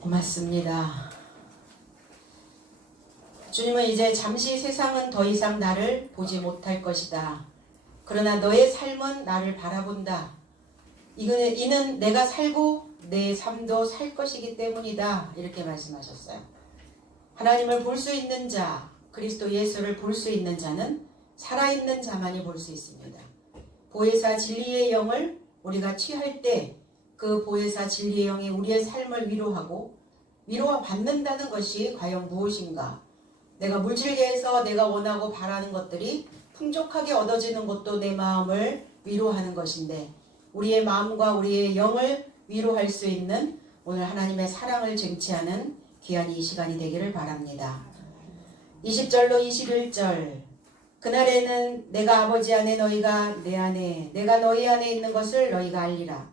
고맙습니다. 주님은 이제 잠시 세상은 더 이상 나를 보지 못할 것이다. 그러나 너의 삶은 나를 바라본다. 이는 내가 살고 내 삶도 살 것이기 때문이다. 이렇게 말씀하셨어요. 하나님을 볼 수 있는 자, 그리스도 예수를 볼 수 있는 자는 살아있는 자만이 볼 수 있습니다. 보혜사 진리의 영을 우리가 취할 때 그 보혜사 진리의 영이 우리의 삶을 위로하고 위로받는다는 것이 과연 무엇인가? 내가 물질계에서 내가 원하고 바라는 것들이 풍족하게 얻어지는 것도 내 마음을 위로하는 것인데, 우리의 마음과 우리의 영을 위로할 수 있는 오늘 하나님의 사랑을 쟁취하는 귀한 이 시간이 되기를 바랍니다. 20절로 21절, 그날에는 내가 아버지 안에 너희가 내 안에 내가 너희 안에 있는 것을 너희가 알리라.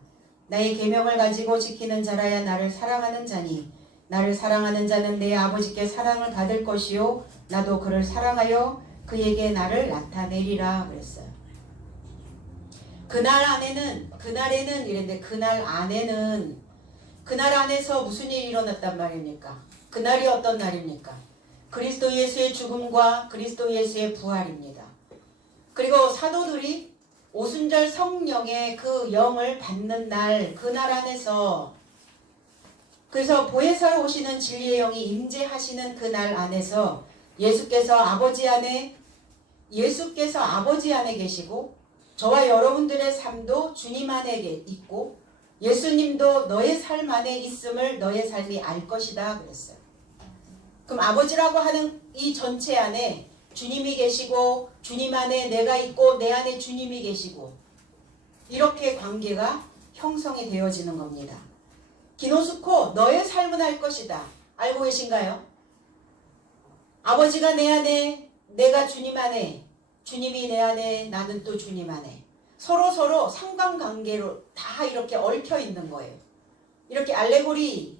나의 계명을 가지고 지키는 자라야 나를 사랑하는 자니 나를 사랑하는 자는 내 아버지께 사랑을 받을 것이요 나도 그를 사랑하여 그에게 나를 나타내리라 그랬어요. 그날에는 이랬는데 그날 안에서 무슨 일이 일어났단 말입니까? 그날이 어떤 날입니까? 그리스도 예수의 죽음과 그리스도 예수의 부활입니다. 그리고 사도들이 오순절 성령의 그 영을 받는 날, 그날 안에서, 그래서 보혜사로 오시는 진리의 영이 임재하시는 그날 안에서 예수께서 아버지 안에 계시고 저와 여러분들의 삶도 주님 안에 있고 예수님도 너의 삶 안에 있음을 너의 삶이 알 것이다 그랬어요. 그럼 아버지라고 하는 이 전체 안에 주님이 계시고 주님 안에 내가 있고 내 안에 주님이 계시고 이렇게 관계가 형성이 되어지는 겁니다. 기노스코 너의 삶은 알 것이다. 알고 계신가요? 아버지가 내 안에 내가 주님 안에 주님이 내 안에 나는 또 주님 안에 서로 상관관계로 다 이렇게 얽혀 있는 거예요. 이렇게 알레고리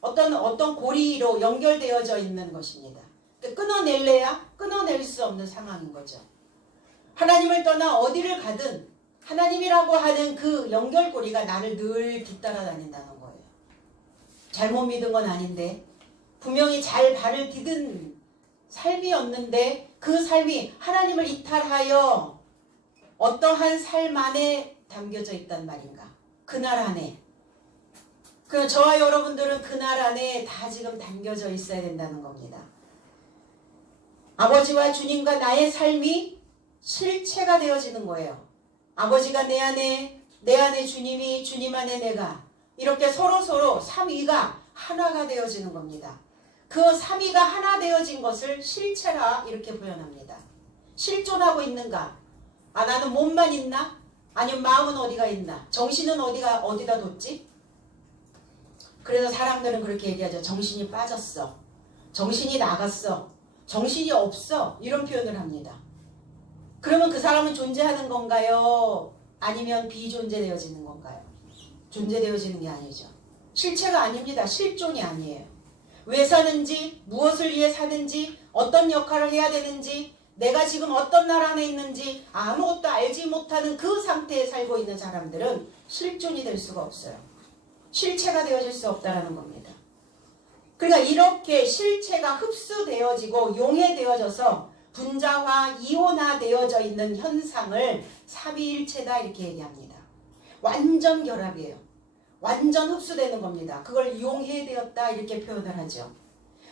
어떤 고리로 연결되어져 있는 것입니다. 끊어낼래야 끊어낼 수 없는 상황인 거죠. 하나님을 떠나 어디를 가든 하나님이라고 하는 그 연결고리가 나를 늘 뒤따라 다닌다는 거예요. 잘못 믿은 건 아닌데 분명히 잘 발을 디딘 삶이었는데 그 삶이 하나님을 이탈하여 어떠한 삶 안에 담겨져 있단 말인가. 그날 안에. 그럼 저와 여러분들은 그날 안에 다 지금 담겨져 있어야 된다는 겁니다. 아버지와 주님과 나의 삶이 실체가 되어지는 거예요. 아버지가 내 안에 주님이, 주님 안에 내가 이렇게 서로 삼위가 하나가 되어지는 겁니다. 그 삼위가 하나 되어진 것을 실체라 이렇게 표현합니다. 실존하고 있는가? 나는 몸만 있나? 아니면 마음은 어디가 있나? 정신은 어디다 뒀지? 그래서 사람들은 그렇게 얘기하죠. 정신이 빠졌어. 정신이 나갔어. 정신이 없어. 이런 표현을 합니다. 그러면 그 사람은 존재하는 건가요? 아니면 비존재되어지는 건가요? 존재되어지는 게 아니죠. 실체가 아닙니다. 실존이 아니에요. 왜 사는지, 무엇을 위해 사는지, 어떤 역할을 해야 되는지, 내가 지금 어떤 나라 안에 있는지 아무것도 알지 못하는 그 상태에 살고 있는 사람들은 실존이 될 수가 없어요. 실체가 되어질 수 없다는 겁니다. 그러니까 이렇게 실체가 흡수되어지고 용해되어져서 분자화, 이온화되어져 있는 현상을 삼위일체다 이렇게 얘기합니다. 완전 결합이에요. 완전 흡수되는 겁니다. 그걸 용해되었다 이렇게 표현을 하죠.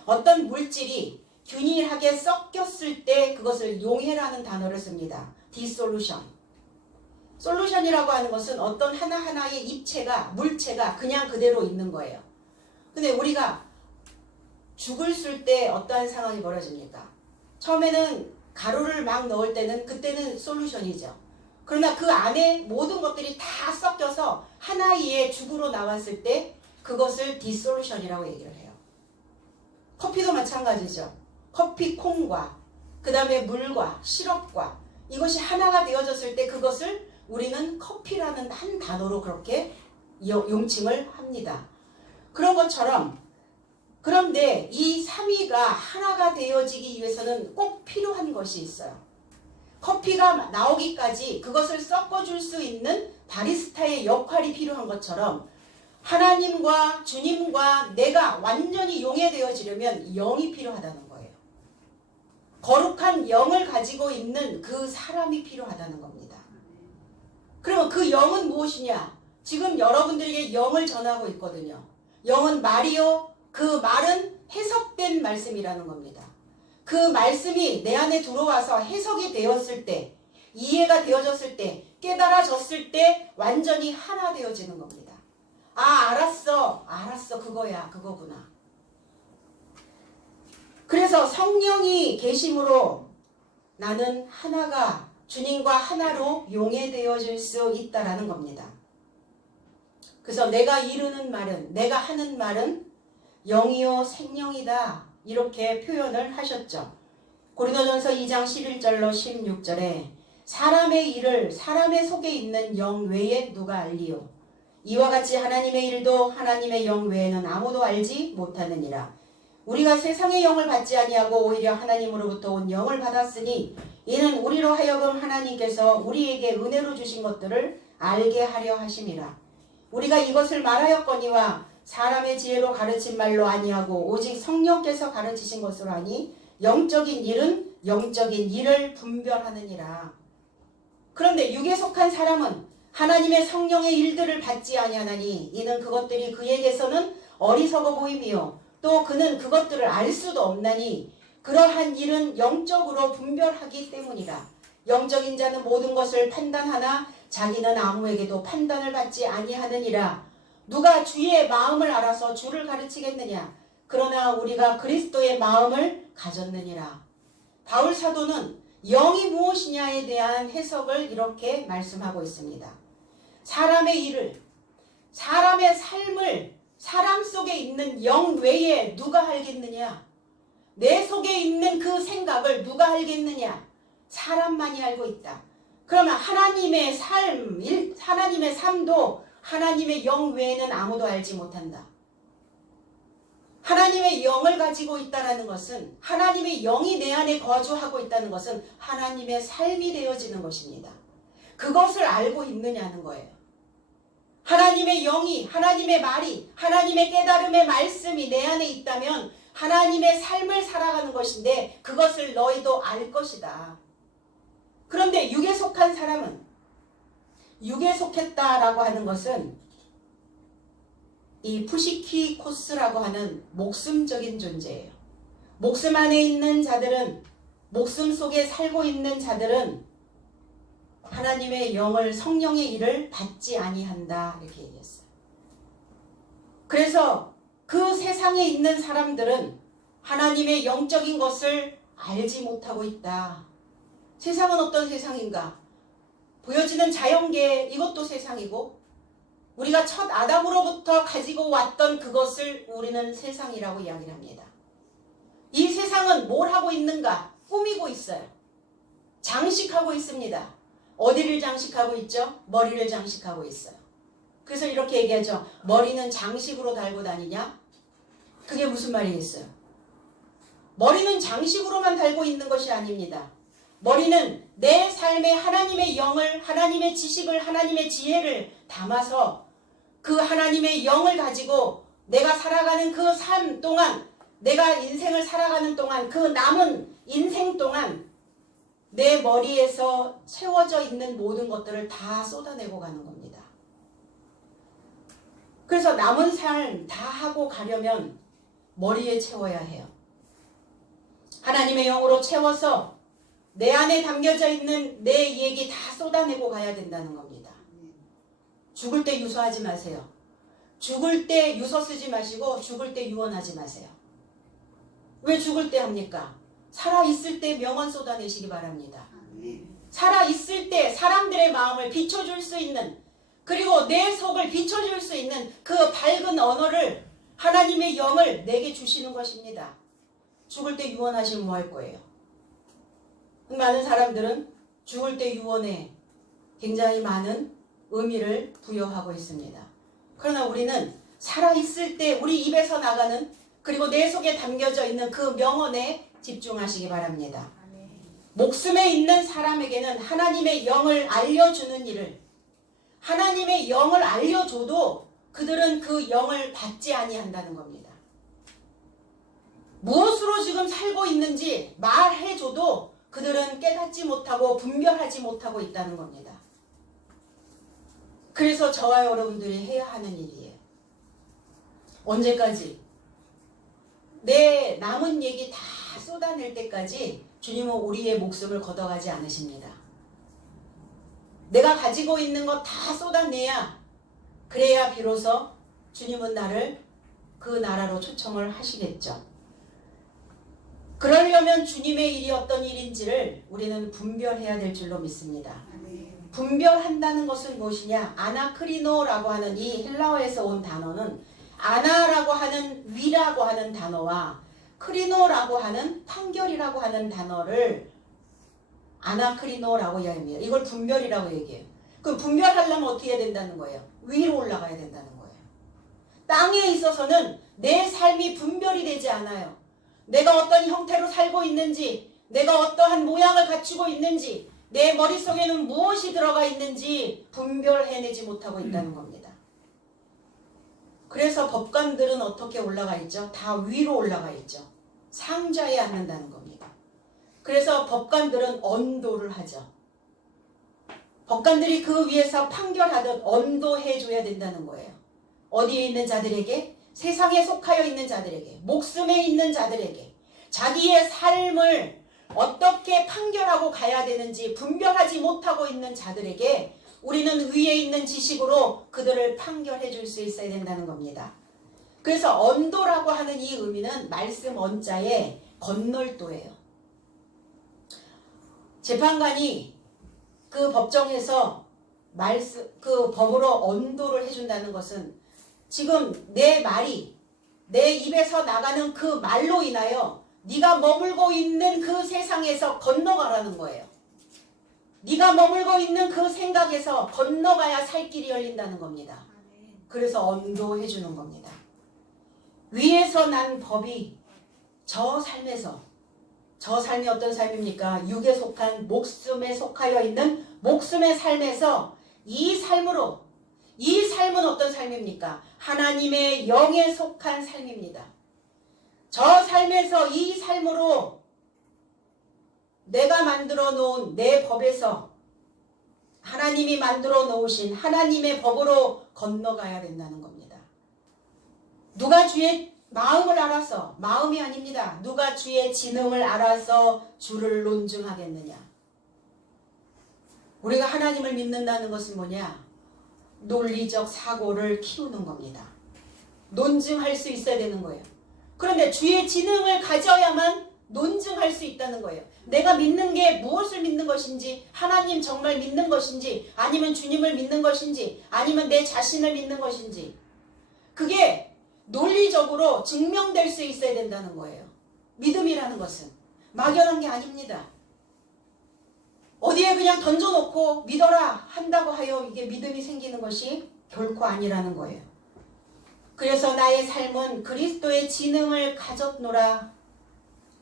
어떤 물질이 균일하게 섞였을 때 그것을 용해라는 단어를 씁니다. 디솔루션. 솔루션이라고 하는 것은 어떤 하나하나의 입체가, 물체가 그냥 그대로 있는 거예요. 근데 우리가 죽을 쓸 때 어떠한 상황이 벌어집니까? 처음에는 가루를 막 넣을 때는 그때는 솔루션이죠. 그러나 그 안에 모든 것들이 다 섞여서 하나의 죽으로 나왔을 때 그것을 디솔루션이라고 얘기를 해요. 커피도 마찬가지죠. 커피 콩과 그 다음에 물과 시럽과 이것이 하나가 되어졌을 때 그것을 우리는 커피라는 한 단어로 그렇게 용칭을 합니다. 그런 것처럼 그런데 이 삼위가 하나가 되어지기 위해서는 꼭 필요한 것이 있어요. 커피가 나오기까지 그것을 섞어줄 수 있는 바리스타의 역할이 필요한 것처럼 하나님과 주님과 내가 완전히 용해되어지려면 영이 필요하다는 거예요. 거룩한 영을 가지고 있는 그 사람이 필요하다는 겁니다. 그러면 그 영은 무엇이냐? 지금 여러분들에게 영을 전하고 있거든요. 영은 말이요. 그 말은 해석된 말씀이라는 겁니다. 그 말씀이 내 안에 들어와서 해석이 되었을 때, 이해가 되어졌을 때, 깨달아졌을 때 완전히 하나 되어지는 겁니다. 아, 알았어. 그거야. 그거구나. 그래서 성령이 계심으로 나는 하나가 주님과 하나로 용해되어질 수 있다라는 겁니다. 그래서 내가 이루는 말은, 내가 하는 말은 영이요 생명이다. 이렇게 표현을 하셨죠. 고린도전서 2장 11절로 16절에 사람의 일을 사람의 속에 있는 영 외에 누가 알리요? 이와 같이 하나님의 일도 하나님의 영 외에는 아무도 알지 못하느니라. 우리가 세상의 영을 받지 아니하고 오히려 하나님으로부터 온 영을 받았으니 이는 우리로 하여금 하나님께서 우리에게 은혜로 주신 것들을 알게 하려 하심이라. 우리가 이것을 말하였거니와 사람의 지혜로 가르친 말로 아니하고 오직 성령께서 가르치신 것으로 하니 영적인 일은 영적인 일을 분별하느니라. 그런데 육에 속한 사람은 하나님의 성령의 일들을 받지 아니하나니 이는 그것들이 그에게서는 어리석어 보임이요 또 그는 그것들을 알 수도 없나니 그러한 일은 영적으로 분별하기 때문이라. 영적인 자는 모든 것을 판단하나 자기는 아무에게도 판단을 받지 아니하느니라. 누가 주의 마음을 알아서 주를 가르치겠느냐? 그러나 우리가 그리스도의 마음을 가졌느니라. 바울 사도는 영이 무엇이냐에 대한 해석을 이렇게 말씀하고 있습니다. 사람의 일을, 사람의 삶을 사람 속에 있는 영 외에 누가 알겠느냐? 내 속에 있는 그 생각을 누가 알겠느냐? 사람만이 알고 있다. 그러면 하나님의 삶도 하나님의 영 외에는 아무도 알지 못한다. 하나님의 영을 가지고 있다는 것은, 하나님의 영이 내 안에 거주하고 있다는 것은 하나님의 삶이 되어지는 것입니다. 그것을 알고 있느냐는 거예요. 하나님의 영이, 하나님의 말이, 하나님의 깨달음의 말씀이 내 안에 있다면 하나님의 삶을 살아가는 것인데 그것을 너희도 알 것이다. 그런데 육에 속한 사람은, 육에 속했다라고 하는 것은 이 푸시키코스라고 하는 목숨적인 존재예요. 목숨 안에 있는 자들은, 목숨 속에 살고 있는 자들은 하나님의 영을, 성령의 일을 받지 아니한다 이렇게 얘기했어요. 그래서 그 세상에 있는 사람들은 하나님의 영적인 것을 알지 못하고 있다. 세상은 어떤 세상인가? 보여지는 자연계, 이것도 세상이고 우리가 첫 아담으로부터 가지고 왔던 그것을 우리는 세상이라고 이야기를 합니다. 이 세상은 뭘 하고 있는가? 꾸미고 있어요. 장식하고 있습니다. 어디를 장식하고 있죠? 머리를 장식하고 있어요. 그래서 이렇게 얘기하죠. 머리는 장식으로 달고 다니냐? 그게 무슨 말이겠어요? 머리는 장식으로만 달고 있는 것이 아닙니다. 머리는 내 삶에 하나님의 영을, 하나님의 지식을, 하나님의 지혜를 담아서 그 하나님의 영을 가지고 내가 살아가는 그 삶 동안, 내가 인생을 살아가는 동안, 그 남은 인생 동안 내 머리에서 채워져 있는 모든 것들을 다 쏟아내고 가는 겁니다. 그래서 남은 삶 다 하고 가려면 머리에 채워야 해요. 하나님의 영으로 채워서 내 안에 담겨져 있는 내 얘기 다 쏟아내고 가야 된다는 겁니다. 죽을 때 유서하지 마세요. 죽을 때 유서 쓰지 마시고 죽을 때 유언하지 마세요. 왜 죽을 때 합니까? 살아있을 때 명언 쏟아내시기 바랍니다. 살아있을 때 사람들의 마음을 비춰줄 수 있는, 그리고 내 속을 비춰줄 수 있는 그 밝은 언어를, 하나님의 영을 내게 주시는 것입니다. 죽을 때 유언하시면 뭐 할 거예요? 많은 사람들은 죽을 때 유언에 굉장히 많은 의미를 부여하고 있습니다. 그러나 우리는 살아있을 때 우리 입에서 나가는, 그리고 내 속에 담겨져 있는 그 명언에 집중하시기 바랍니다. 목숨에 있는 사람에게는 하나님의 영을 알려주는 일을, 하나님의 영을 알려줘도 그들은 그 영을 받지 아니한다는 겁니다. 무엇으로 지금 살고 있는지 말해줘도 그들은 깨닫지 못하고 분별하지 못하고 있다는 겁니다. 그래서 저와 여러분들이 해야 하는 일이에요. 언제까지? 내 남은 얘기 다 쏟아낼 때까지 주님은 우리의 목숨을 걷어가지 않으십니다. 내가 가지고 있는 거 다 쏟아내야, 그래야 비로소 주님은 나를 그 나라로 초청을 하시겠죠. 그러려면 주님의 일이 어떤 일인지를 우리는 분별해야 될 줄로 믿습니다. 분별한다는 것은 무엇이냐? 아나크리노라고 하는 이 헬라어에서 온 단어는 아나라고 하는 위라고 하는 단어와 크리노라고 하는 판결이라고 하는 단어를 아나크리노라고 이야기합니다. 이걸 분별이라고 얘기해요. 그럼 분별하려면 어떻게 해야 된다는 거예요? 위로 올라가야 된다는 거예요. 땅에 있어서는 내 삶이 분별이 되지 않아요. 내가 어떤 형태로 살고 있는지, 내가 어떠한 모양을 갖추고 있는지, 내 머릿속에는 무엇이 들어가 있는지 분별해내지 못하고 있다는 겁니다. 그래서 법관들은 어떻게 올라가 있죠? 다 위로 올라가 있죠. 상자에 앉는다는 겁니다. 그래서 법관들은 언도를 하죠. 법관들이 그 위에서 판결하듯 언도해줘야 된다는 거예요. 어디에 있는 자들에게? 세상에 속하여 있는 자들에게, 목숨에 있는 자들에게, 자기의 삶을 어떻게 판결하고 가야 되는지 분별하지 못하고 있는 자들에게 우리는 위에 있는 지식으로 그들을 판결해 줄 수 있어야 된다는 겁니다. 그래서 언도라고 하는 이 의미는 말씀 언자의 건널도예요. 재판관이 그 법정에서 그 법으로 언도를 해준다는 것은 지금 내 말이 내 입에서 나가는 그 말로 인하여 네가 머물고 있는 그 세상에서 건너가라는 거예요. 네가 머물고 있는 그 생각에서 건너가야 살 길이 열린다는 겁니다. 그래서 언도해 주는 겁니다. 위에서 난 법이 저 삶에서, 저 삶이 어떤 삶입니까? 육에 속한 목숨에 속하여 있는 목숨의 삶에서 이 삶으로, 이 삶은 어떤 삶입니까? 하나님의 영에 속한 삶입니다. 저 삶에서 이 삶으로 내가 만들어 놓은 내 법에서 하나님이 만들어 놓으신 하나님의 법으로 건너가야 된다는 겁니다. 누가 주의 마음을 알아서, 마음이 아닙니다. 누가 주의 지능을 알아서 주를 논증하겠느냐. 우리가 하나님을 믿는다는 것은 뭐냐? 논리적 사고를 키우는 겁니다. 논증할 수 있어야 되는 거예요. 그런데 주의 지능을 가져야만 논증할 수 있다는 거예요. 내가 믿는 게 무엇을 믿는 것인지, 하나님 정말 믿는 것인지, 아니면 주님을 믿는 것인지, 아니면 내 자신을 믿는 것인지, 그게 논리적으로 증명될 수 있어야 된다는 거예요. 믿음이라는 것은 막연한 게 아닙니다. 어디에 그냥 던져놓고 믿어라 한다고 하여 이게 믿음이 생기는 것이 결코 아니라는 거예요. 그래서 나의 삶은 그리스도의 지능을 가졌노라.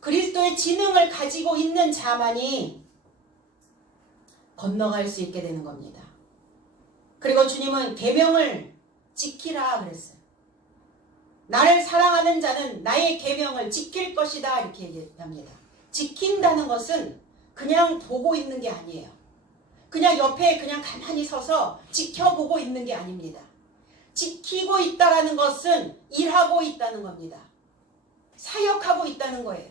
그리스도의 지능을 가지고 있는 자만이 건너갈 수 있게 되는 겁니다. 그리고 주님은 계명을 지키라 그랬어요. 나를 사랑하는 자는 나의 계명을 지킬 것이다 이렇게 얘기합니다. 지킨다는 것은 그냥 보고 있는 게 아니에요. 그냥 옆에 그냥 가만히 서서 지켜보고 있는 게 아닙니다. 지키고 있다라는 것은 일하고 있다는 겁니다. 사역하고 있다는 거예요.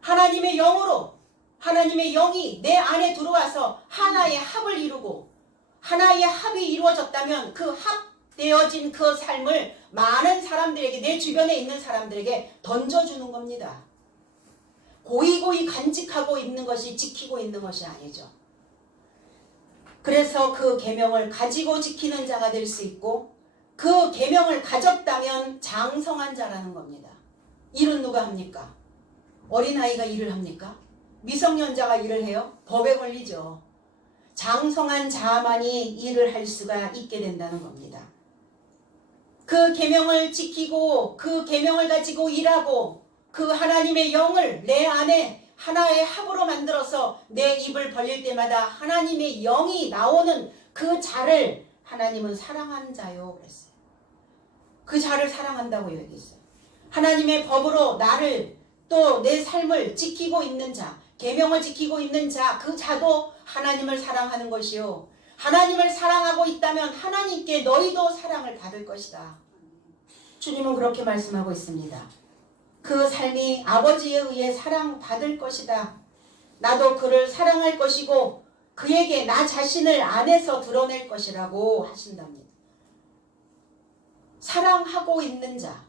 하나님의 영으로, 하나님의 영이 내 안에 들어와서 하나의 합을 이루고, 하나의 합이 이루어졌다면 그 합되어진 그 삶을 많은 사람들에게, 내 주변에 있는 사람들에게 던져주는 겁니다. 고이고이 간직하고 있는 것이 지키고 있는 것이 아니죠. 그래서 그 계명을 가지고 지키는 자가 될 수 있고, 그 계명을 가졌다면 장성한 자라는 겁니다. 일은 누가 합니까? 어린아이가 일을 합니까? 미성년자가 일을 해요? 법에 걸리죠. 장성한 자만이 일을 할 수가 있게 된다는 겁니다. 그 계명을 지키고 그 계명을 가지고 일하고 그 하나님의 영을 내 안에 하나의 합으로 만들어서 내 입을 벌릴 때마다 하나님의 영이 나오는 그 자를 하나님은 사랑하는 자요 그랬어요. 그 자를 사랑한다고 얘기했어요. 하나님의 법으로 나를 또 내 삶을 지키고 있는 자, 계명을 지키고 있는 자, 그 자도 하나님을 사랑하는 것이요. 하나님을 사랑하고 있다면 하나님께 너희도 사랑을 받을 것이다. 주님은 그렇게 말씀하고 있습니다. 그 삶이 아버지에 의해 사랑받을 것이다. 나도 그를 사랑할 것이고 그에게 나 자신을 안에서 드러낼 것이라고 하신답니다. 사랑하고 있는 자,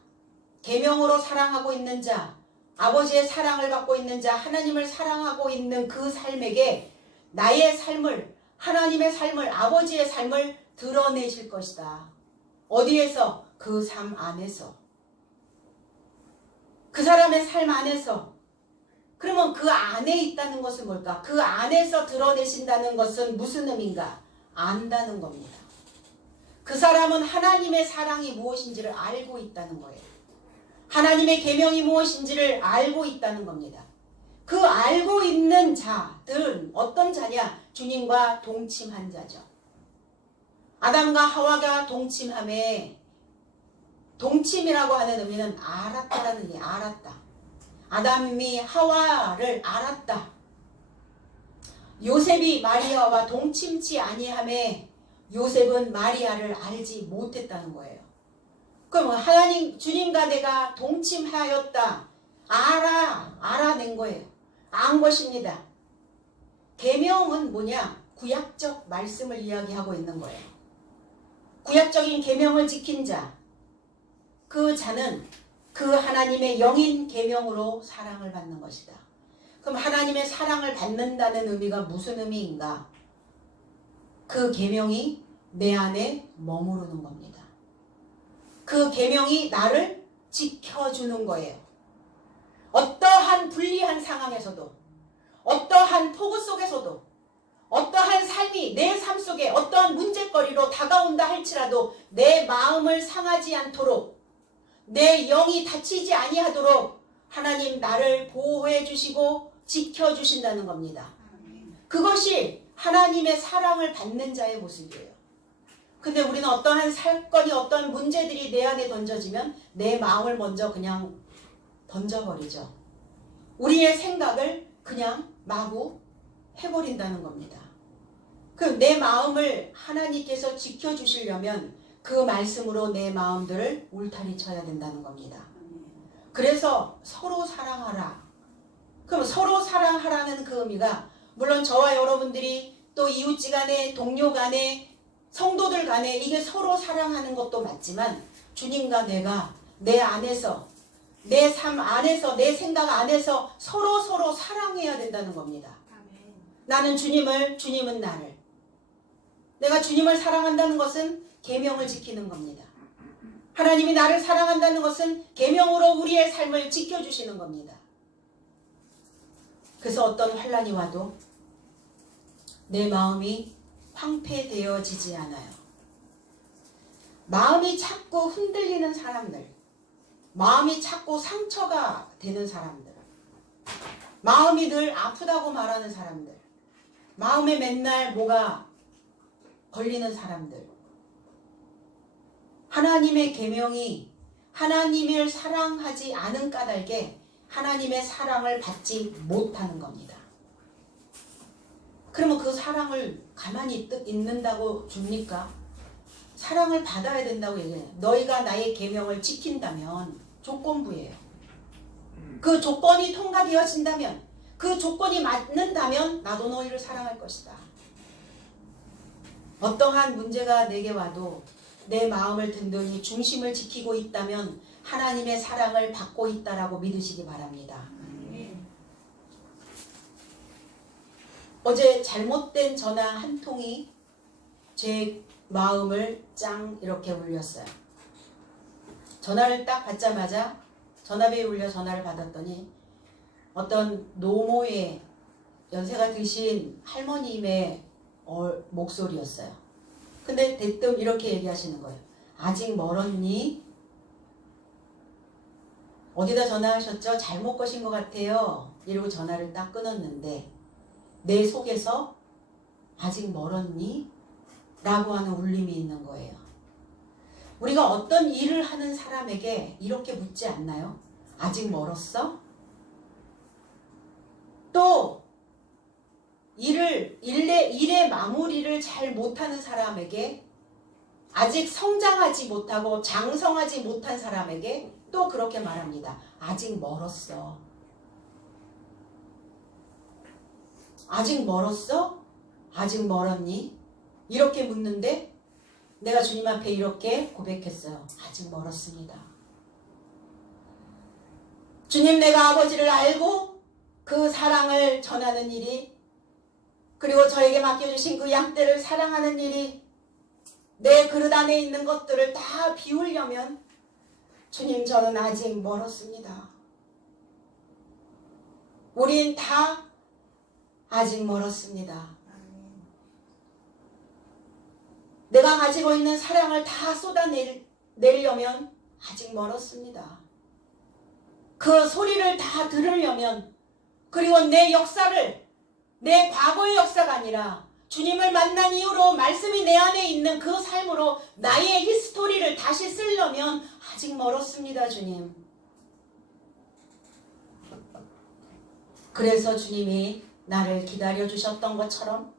계명으로 사랑하고 있는 자, 아버지의 사랑을 받고 있는 자, 하나님을 사랑하고 있는 그 삶에게 나의 삶을, 하나님의 삶을, 아버지의 삶을 드러내실 것이다. 어디에서? 그 삶 안에서. 그 사람의 삶 안에서. 그러면 그 안에 있다는 것은 뭘까? 그 안에서 드러내신다는 것은 무슨 의미인가? 안다는 겁니다. 그 사람은 하나님의 사랑이 무엇인지를 알고 있다는 거예요. 하나님의 계명이 무엇인지를 알고 있다는 겁니다. 그 알고 있는 자들은 어떤 자냐? 주님과 동침한 자죠. 아담과 하와가 동침함에, 동침이라고 하는 의미는 알았다라는 의미, 알았다. 아담이 하와를 알았다. 요셉이 마리아와 동침치 아니함에 요셉은 마리아를 알지 못했다는 거예요. 그럼 하나님, 주님과 내가 동침하였다. 알아낸 거예요. 안 것입니다. 계명은 뭐냐? 구약적 말씀을 이야기하고 있는 거예요. 구약적인 계명을 지킨 자, 그 자는 그 하나님의 영인 계명으로 사랑을 받는 것이다. 그럼 하나님의 사랑을 받는다는 의미가 무슨 의미인가? 그 계명이 내 안에 머무르는 겁니다. 그 계명이 나를 지켜주는 거예요. 어떠한 불리한 상황에서도, 어떠한 폭우 속에서도, 어떠한 삶이 내 삶 속에 어떠한 문제거리로 다가온다 할지라도 내 마음을 상하지 않도록, 내 영이 다치지 아니하도록 하나님 나를 보호해 주시고 지켜주신다는 겁니다. 그것이 하나님의 사랑을 받는 자의 모습이에요. 근데 우리는 어떠한 사건이, 어떠한 문제들이 내 안에 던져지면 내 마음을 먼저 그냥 던져버리죠. 우리의 생각을 그냥 마구 해버린다는 겁니다. 그럼 내 마음을 하나님께서 지켜주시려면 그 말씀으로 내 마음들을 울타리 쳐야 된다는 겁니다. 그래서 서로 사랑하라. 그럼 서로 사랑하라는 그 의미가 물론 저와 여러분들이 또 이웃지간에, 동료간에, 성도들 간에 이게 서로 사랑하는 것도 맞지만 주님과 내가 내 안에서, 내 삶 안에서, 내 생각 안에서 서로 사랑해야 된다는 겁니다. 나는 주님을, 주님은 나를. 내가 주님을 사랑한다는 것은 계명을 지키는 겁니다. 하나님이 나를 사랑한다는 것은 계명으로 우리의 삶을 지켜주시는 겁니다. 그래서 어떤 환난이 와도 내 마음이 황폐되어지지 않아요. 마음이 자꾸 흔들리는 사람들, 마음이 자꾸 상처가 되는 사람들, 마음이 늘 아프다고 말하는 사람들, 마음에 맨날 뭐가 걸리는 사람들, 하나님의 계명이 하나님을 사랑하지 않은 까닭에 하나님의 사랑을 받지 못하는 겁니다. 그러면 그 사랑을 가만히 있는다고 줍니까? 사랑을 받아야 된다고 얘기해요. 너희가 나의 계명을 지킨다면 조건부예요. 그 조건이 통과되어진다면, 그 조건이 맞는다면 나도 너희를 사랑할 것이다. 어떠한 문제가 내게 와도 내 마음을 든든히 중심을 지키고 있다면 하나님의 사랑을 받고 있다라고 믿으시기 바랍니다. 어제 잘못된 전화 한 통이 제 마음을 짱 이렇게 울렸어요. 전화를 딱 받자마자 전화벨이 울려 전화를 받았더니 어떤 노모의 연세가 드신 할머님의 목소리였어요. 근데 대뜸 이렇게 얘기하시는 거예요. 아직 멀었니? 어디다 전화하셨죠? 잘못 거신 것 같아요. 이러고 전화를 딱 끊었는데 내 속에서 아직 멀었니? 라고 하는 울림이 있는 거예요. 우리가 어떤 일을 하는 사람에게 이렇게 묻지 않나요? 아직 멀었어? 또 일의 마무리를 잘 못하는 사람에게, 아직 성장하지 못하고 장성하지 못한 사람에게 또 그렇게 말합니다. 아직 멀었어. 아직 멀었어? 아직 멀었니? 이렇게 묻는데 내가 주님 앞에 이렇게 고백했어요. 아직 멀었습니다. 주님, 내가 아버지를 알고 그 사랑을 전하는 일이, 그리고 저에게 맡겨주신 그 양떼를 사랑하는 일이, 내 그릇 안에 있는 것들을 다 비우려면 주님, 저는 아직 멀었습니다. 우린 다 아직 멀었습니다. 내가 가지고 있는 사랑을 다 쏟아내려면 아직 멀었습니다. 그 소리를 다 들으려면, 그리고 내 역사를, 내 과거의 역사가 아니라 주님을 만난 이후로 말씀이 내 안에 있는 그 삶으로 나의 히스토리를 다시 쓰려면 아직 멀었습니다, 주님. 그래서 주님이 나를 기다려주셨던 것처럼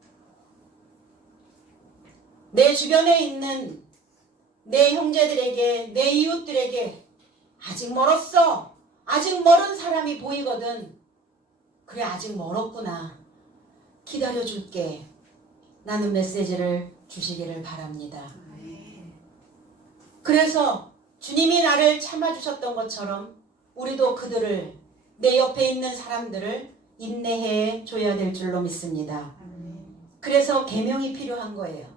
내 주변에 있는 내 형제들에게, 내 이웃들에게 아직 멀었어, 아직 멀은 사람이 보이거든. 그래, 아직 멀었구나, 기다려줄게, 라는 메시지를 주시기를 바랍니다. 그래서 주님이 나를 참아주셨던 것처럼 우리도 그들을, 내 옆에 있는 사람들을 인내해 줘야 될 줄로 믿습니다. 그래서 계명이 필요한 거예요.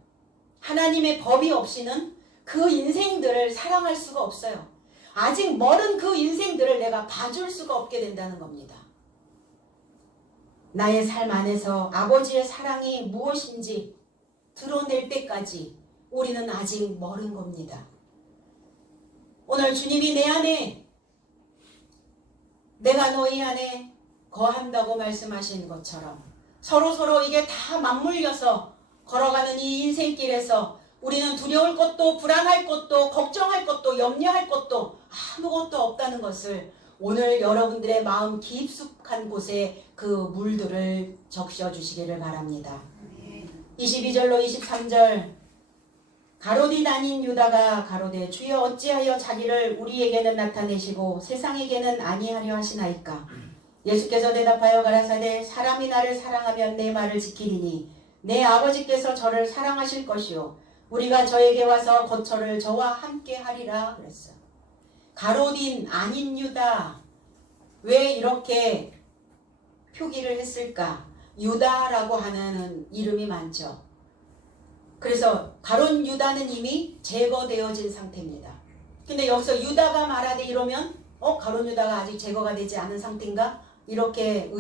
하나님의 법이 없이는 그 인생들을 사랑할 수가 없어요. 아직 멀은 그 인생들을 내가 봐줄 수가 없게 된다는 겁니다. 나의 삶 안에서 아버지의 사랑이 무엇인지 드러낼 때까지 우리는 아직 멀은 겁니다. 오늘 주님이 내 안에, 내가 너희 안에 거한다고 말씀하신 것처럼 서로 이게 다 맞물려서 걸어가는 이 인생길에서 우리는 두려울 것도, 불안할 것도, 걱정할 것도, 염려할 것도 아무것도 없다는 것을 오늘 여러분들의 마음 깊숙한 곳에 그 물들을 적셔주시기를 바랍니다. 22절로 23절, 가로디 아닌 유다가 가로되 주여 어찌하여 자기를 우리에게는 나타내시고 세상에게는 아니하려 하시나이까. 예수께서 대답하여 가라사대 사람이 나를 사랑하면 내 말을 지키리니 내 아버지께서 저를 사랑하실 것이요 우리가 저에게 와서 거처를 저와 함께 하리라 그랬어요. 가로딘 아닌 유다, 왜 이렇게 표기를 했을까? 유다라고 하는 이름이 많죠. 그래서 가론 유다는 이미 제거되어진 상태입니다. 근데 여기서 유다가 말하되 이러면 가론 유다가 아직 제거가 되지 않은 상태인가? 이렇게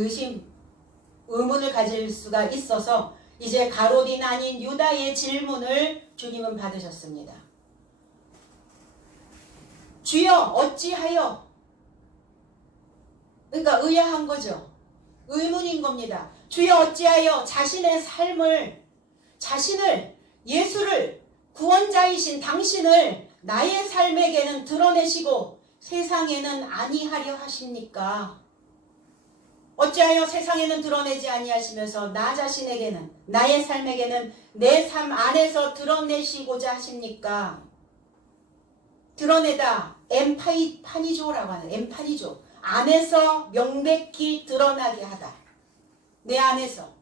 의문을 가질 수가 있어서 이제 가롯인 아닌 유다의 질문을 주님은 받으셨습니다. 주여 어찌하여? 그러니까 의아한 거죠. 의문인 겁니다. 주여 어찌하여 자신의 삶을, 자신을, 예수를, 구원자이신 당신을 나의 삶에게는 드러내시고 세상에는 아니하려 하십니까? 어찌하여 세상에는 드러내지 아니하시면서 나 자신에게는, 나의 삶에게는 내 삶 안에서 드러내시고자 하십니까? 드러내다, 엠파니조라고 하는, 엠파니조, 안에서 명백히 드러나게 하다. 내 안에서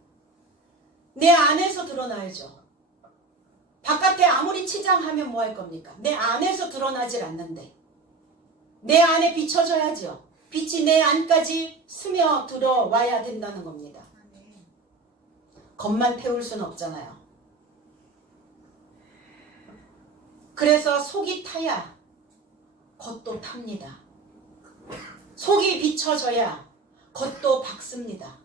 드러나야죠. 바깥에 아무리 치장하면 뭐 할 겁니까? 내 안에서 드러나질 않는데 내 안에 비춰져야죠. 빛이 내 안까지 스며들어와야 된다는 겁니다. 겉만 태울 수는 없잖아요. 그래서 속이 타야 겉도 탑니다. 속이 비춰져야 겉도 밝습니다.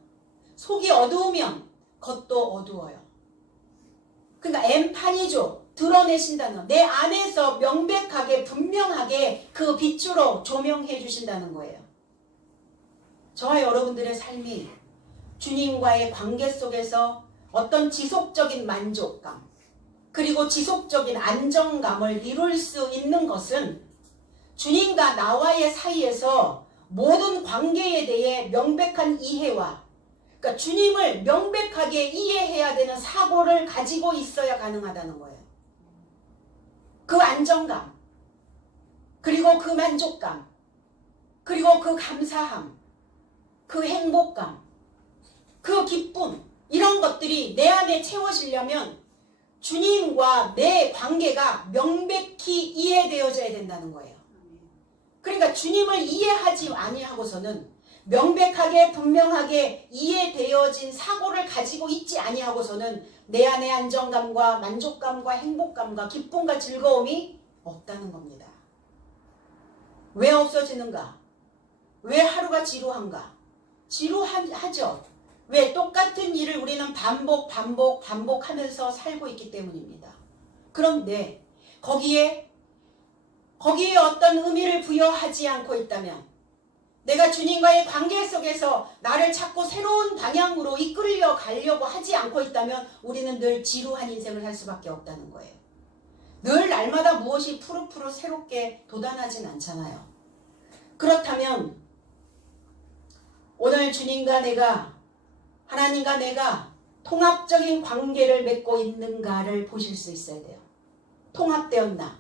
속이 어두우면 겉도 어두워요. 그러니까 엠파니조, 드러내신다는, 내 안에서 명백하게 분명하게 그 빛으로 조명해 주신다는 거예요. 저와 여러분들의 삶이 주님과의 관계 속에서 어떤 지속적인 만족감, 그리고 지속적인 안정감을 이룰 수 있는 것은 주님과 나와의 사이에서 모든 관계에 대해 명백한 이해와, 그러니까 주님을 명백하게 이해해야 되는 사고를 가지고 있어야 가능하다는 거예요. 그 안정감, 그리고 그 만족감, 그리고 그 감사함, 그 행복감, 그 기쁨, 이런 것들이 내 안에 채워지려면 주님과 내 관계가 명백히 이해되어져야 된다는 거예요. 그러니까 주님을 이해하지 아니하고서는, 명백하게 분명하게 이해되어진 사고를 가지고 있지 아니하고서는 내 안의 안정감과 만족감과 행복감과 기쁨과 즐거움이 없다는 겁니다. 왜 없어지는가? 왜 하루가 지루한가? 지루하죠. 왜? 똑같은 일을 우리는 반복하면서 살고 있기 때문입니다. 그런데 거기에 어떤 의미를 부여하지 않고 있다면, 내가 주님과의 관계 속에서 나를 자꾸 새로운 방향으로 이끌려 가려고 하지 않고 있다면 우리는 늘 지루한 인생을 살 수밖에 없다는 거예요. 늘 날마다 무엇이 푸르푸르 새롭게 돋아나진 않잖아요. 그렇다면 오늘 주님과 내가, 하나님과 내가 통합적인 관계를 맺고 있는가를 보실 수 있어야 돼요. 통합되었나?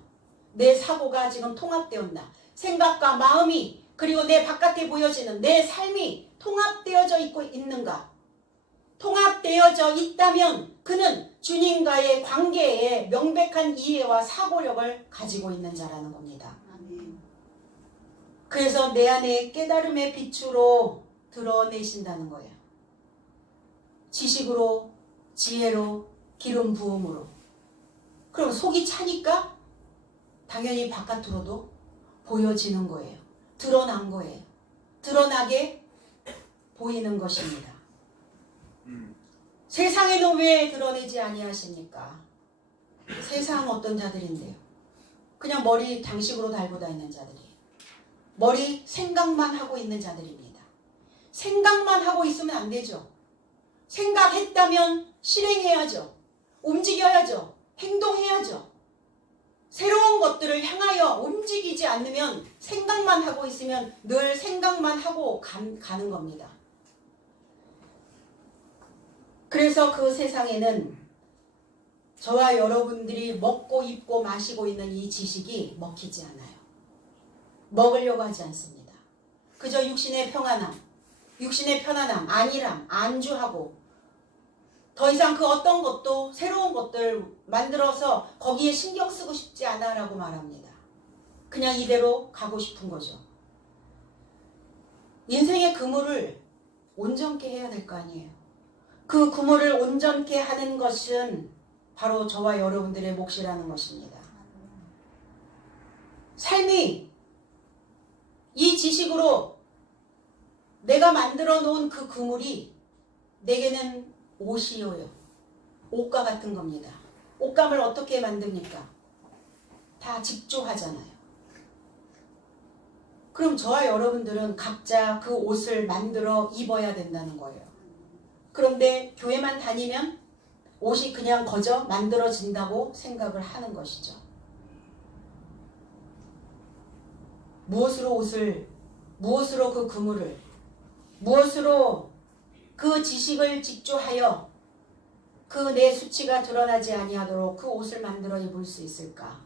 내 사고가 지금 통합되었나? 생각과 마음이, 그리고 내 바깥에 보여지는 내 삶이 통합되어져 있는가? 통합되어져 있다면 그는 주님과의 관계에 명백한 이해와 사고력을 가지고 있는 자라는 겁니다. 그래서 내 안에 깨달음의 빛으로 드러내신다는 거예요. 지식으로, 지혜로, 기름 부음으로. 그럼 속이 차니까 당연히 바깥으로도 보여지는 거예요. 드러난 거예요. 드러나게 보이는 것입니다. 세상에는 왜 드러내지 아니하십니까? 세상 어떤 자들인데요? 그냥 머리 장식으로 달고 다니는 자들이, 머리 생각만 하고 있는 자들입니다. 생각만 하고 있으면 안 되죠. 생각했다면 실행해야죠. 움직여야죠. 행동해야죠. 새로운 것들을 향하여 움직이지 않으면, 생각만 하고 있으면 늘 생각만 하고 가는 겁니다. 그래서 그 세상에는 저와 여러분들이 먹고 입고 마시고 있는 이 지식이 먹히지 않아요. 먹으려고 하지 않습니다. 그저 육신의 평안함, 육신의 편안함, 안일함, 안주하고 더 이상 그 어떤 것도 새로운 것들 만들어서 거기에 신경 쓰고 싶지 않아 라고 말합니다. 그냥 이대로 가고 싶은 거죠. 인생의 그물을 온전케 해야 될 거 아니에요. 그 그물을 온전케 하는 것은 바로 저와 여러분들의 몫이라는 것입니다. 삶이 이 지식으로 내가 만들어 놓은 그 그물이 내게는 옷이요. 옷과 같은 겁니다. 옷감을 어떻게 만듭니까? 다 직조하잖아요. 그럼 저와 여러분들은 각자 그 옷을 만들어 입어야 된다는 거예요. 그런데 교회만 다니면 옷이 그냥 거저 만들어진다고 생각을 하는 것이죠. 무엇으로 그 그물을, 무엇으로 그 지식을 직조하여 그 내 수치가 드러나지 아니하도록 그 옷을 만들어 입을 수 있을까?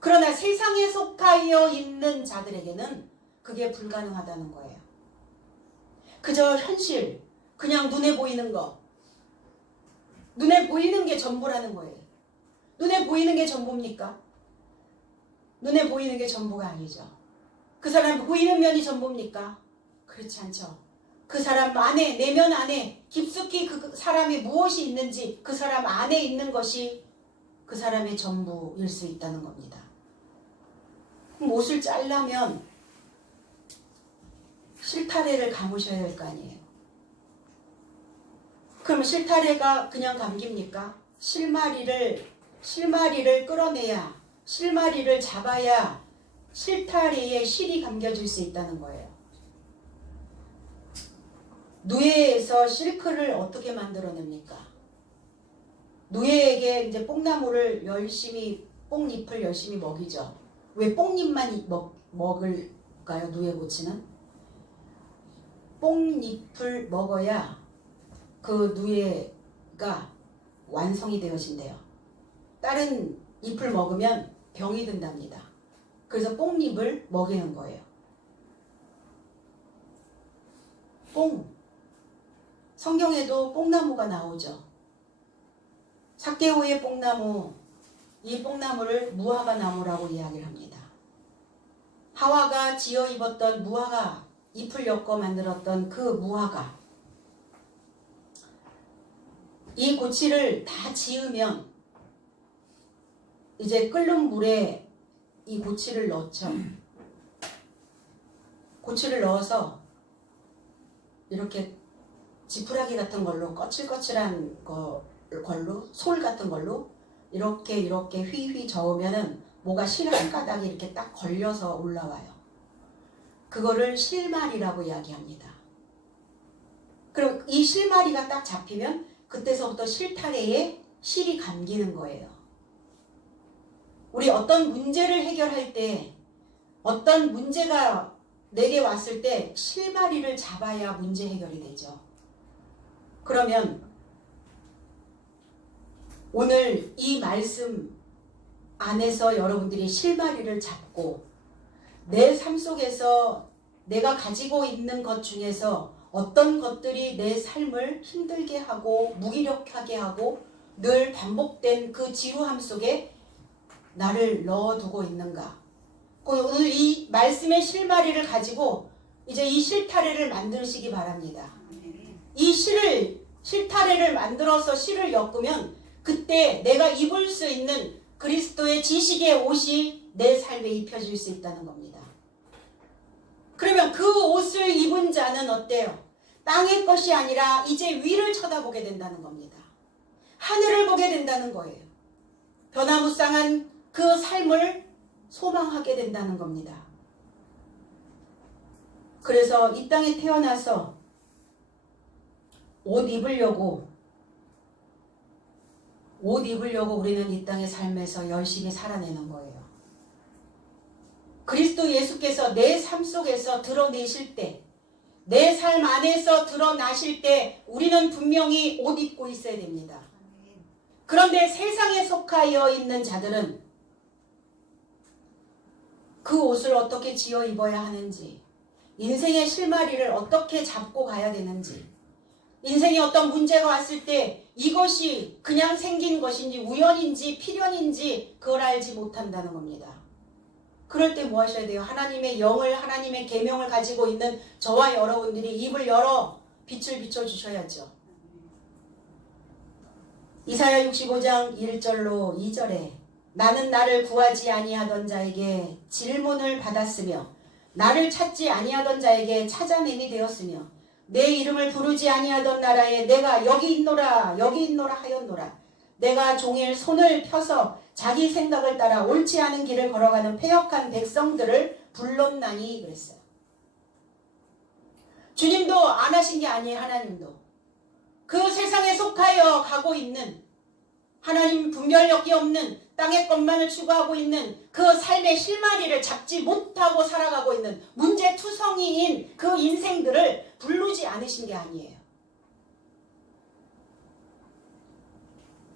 그러나 세상에 속하여 있는 자들에게는 그게 불가능하다는 거예요. 그저 현실, 그냥 눈에 보이는 거, 눈에 보이는 게 전부라는 거예요. 눈에 보이는 게 전부입니까? 눈에 보이는 게 전부가 아니죠. 그 사람 보이는 면이 전부입니까? 그렇지 않죠. 그 사람 안에, 내면 안에 깊숙이 그 사람이 무엇이 있는지, 그 사람 안에 있는 것이 그 사람의 전부일 수 있다는 겁니다. 그럼 옷을 짜려면 실타래를 감으셔야 될 거 아니에요. 그럼 실타래가 그냥 감깁니까? 실마리를 끌어내야, 실마리를 잡아야 실타래에 실이 감겨질 수 있다는 거예요. 누에에서 실크를 어떻게 만들어냅니까? 누에에게 이제 뽕나무를 열심히 뽕잎을 열심히 먹이죠. 왜 뽕잎만 먹을까요? 누에 고치는 뽕잎을 먹어야 그 누에가 완성이 되어진대요. 다른 잎을 먹으면 병이 든답니다. 그래서 뽕잎을 먹이는 거예요. 뽕. 성경에도 뽕나무가 나오죠. 삭개오의 뽕나무, 이 뽕나무를 무화과 나무라고 이야기를 합니다. 하와가 지어 입었던 무화과 잎을 엮어 만들었던 그 무화과. 이 고치를 다 지으면 이제 끓는 물에 이 고치를 넣죠. 고치를 넣어서 이렇게 지푸라기 같은 걸로 거칠거칠한 걸로 솔 같은 걸로 이렇게 휘휘 저으면은 뭐가 실 한 가닥이 이렇게 딱 걸려서 올라와요. 그거를 실마리라고 이야기합니다. 그럼 이 실마리가 딱 잡히면 그때서부터 실타래에 실이 감기는 거예요. 우리 어떤 문제를 해결할 때 어떤 문제가 내게 왔을 때 실마리를 잡아야 문제 해결이 되죠. 그러면 오늘 이 말씀 안에서 여러분들이 실마리를 잡고 내 삶 속에서 내가 가지고 있는 것 중에서 어떤 것들이 내 삶을 힘들게 하고 무기력하게 하고 늘 반복된 그 지루함 속에 나를 넣어두고 있는가. 오늘 이 말씀의 실마리를 가지고 이제 이 실타래를 만드시기 바랍니다. 이 실타래를 만들어서 실을 엮으면 그때 내가 입을 수 있는 그리스도의 지식의 옷이 내 삶에 입혀질 수 있다는 겁니다. 그러면 그 옷을 입은 자는 어때요? 땅의 것이 아니라 이제 위를 쳐다보게 된다는 겁니다. 하늘을 보게 된다는 거예요. 변화무쌍한 그 삶을 소망하게 된다는 겁니다. 그래서 이 땅에 태어나서 옷 입으려고 우리는 이 땅의 삶에서 열심히 살아내는 거예요. 그리스도 예수께서 내 삶 속에서 드러내실 때, 내 삶 안에서 드러나실 때 우리는 분명히 옷 입고 있어야 됩니다. 그런데 세상에 속하여 있는 자들은 그 옷을 어떻게 지어 입어야 하는지, 인생의 실마리를 어떻게 잡고 가야 되는지, 인생에 어떤 문제가 왔을 때 이것이 그냥 생긴 것인지 우연인지 필연인지 그걸 알지 못한다는 겁니다. 그럴 때 뭐 하셔야 돼요? 하나님의 영을, 하나님의 계명을 가지고 있는 저와 여러분들이 입을 열어 빛을 비춰주셔야죠. 이사야 65장 1절로 2절에 나는 나를 구하지 아니하던 자에게 질문을 받았으며 나를 찾지 아니하던 자에게 찾아냄이 되었으며 내 이름을 부르지 아니하던 나라에 내가 여기 있노라 하였노라. 내가 종일 손을 펴서 자기 생각을 따라 옳지 않은 길을 걸어가는 패역한 백성들을 불렀나니 그랬어요. 주님도 안 하신 게 아니에요. 하나님도. 그 세상에 속하여 가고 있는 하나님 분별력이 없는 땅의 것만을 추구하고 있는 그 삶의 실마리를 잡지 못하고 살아가고 있는 문제투성이인 그 인생들을 부르지 않으신 게 아니에요.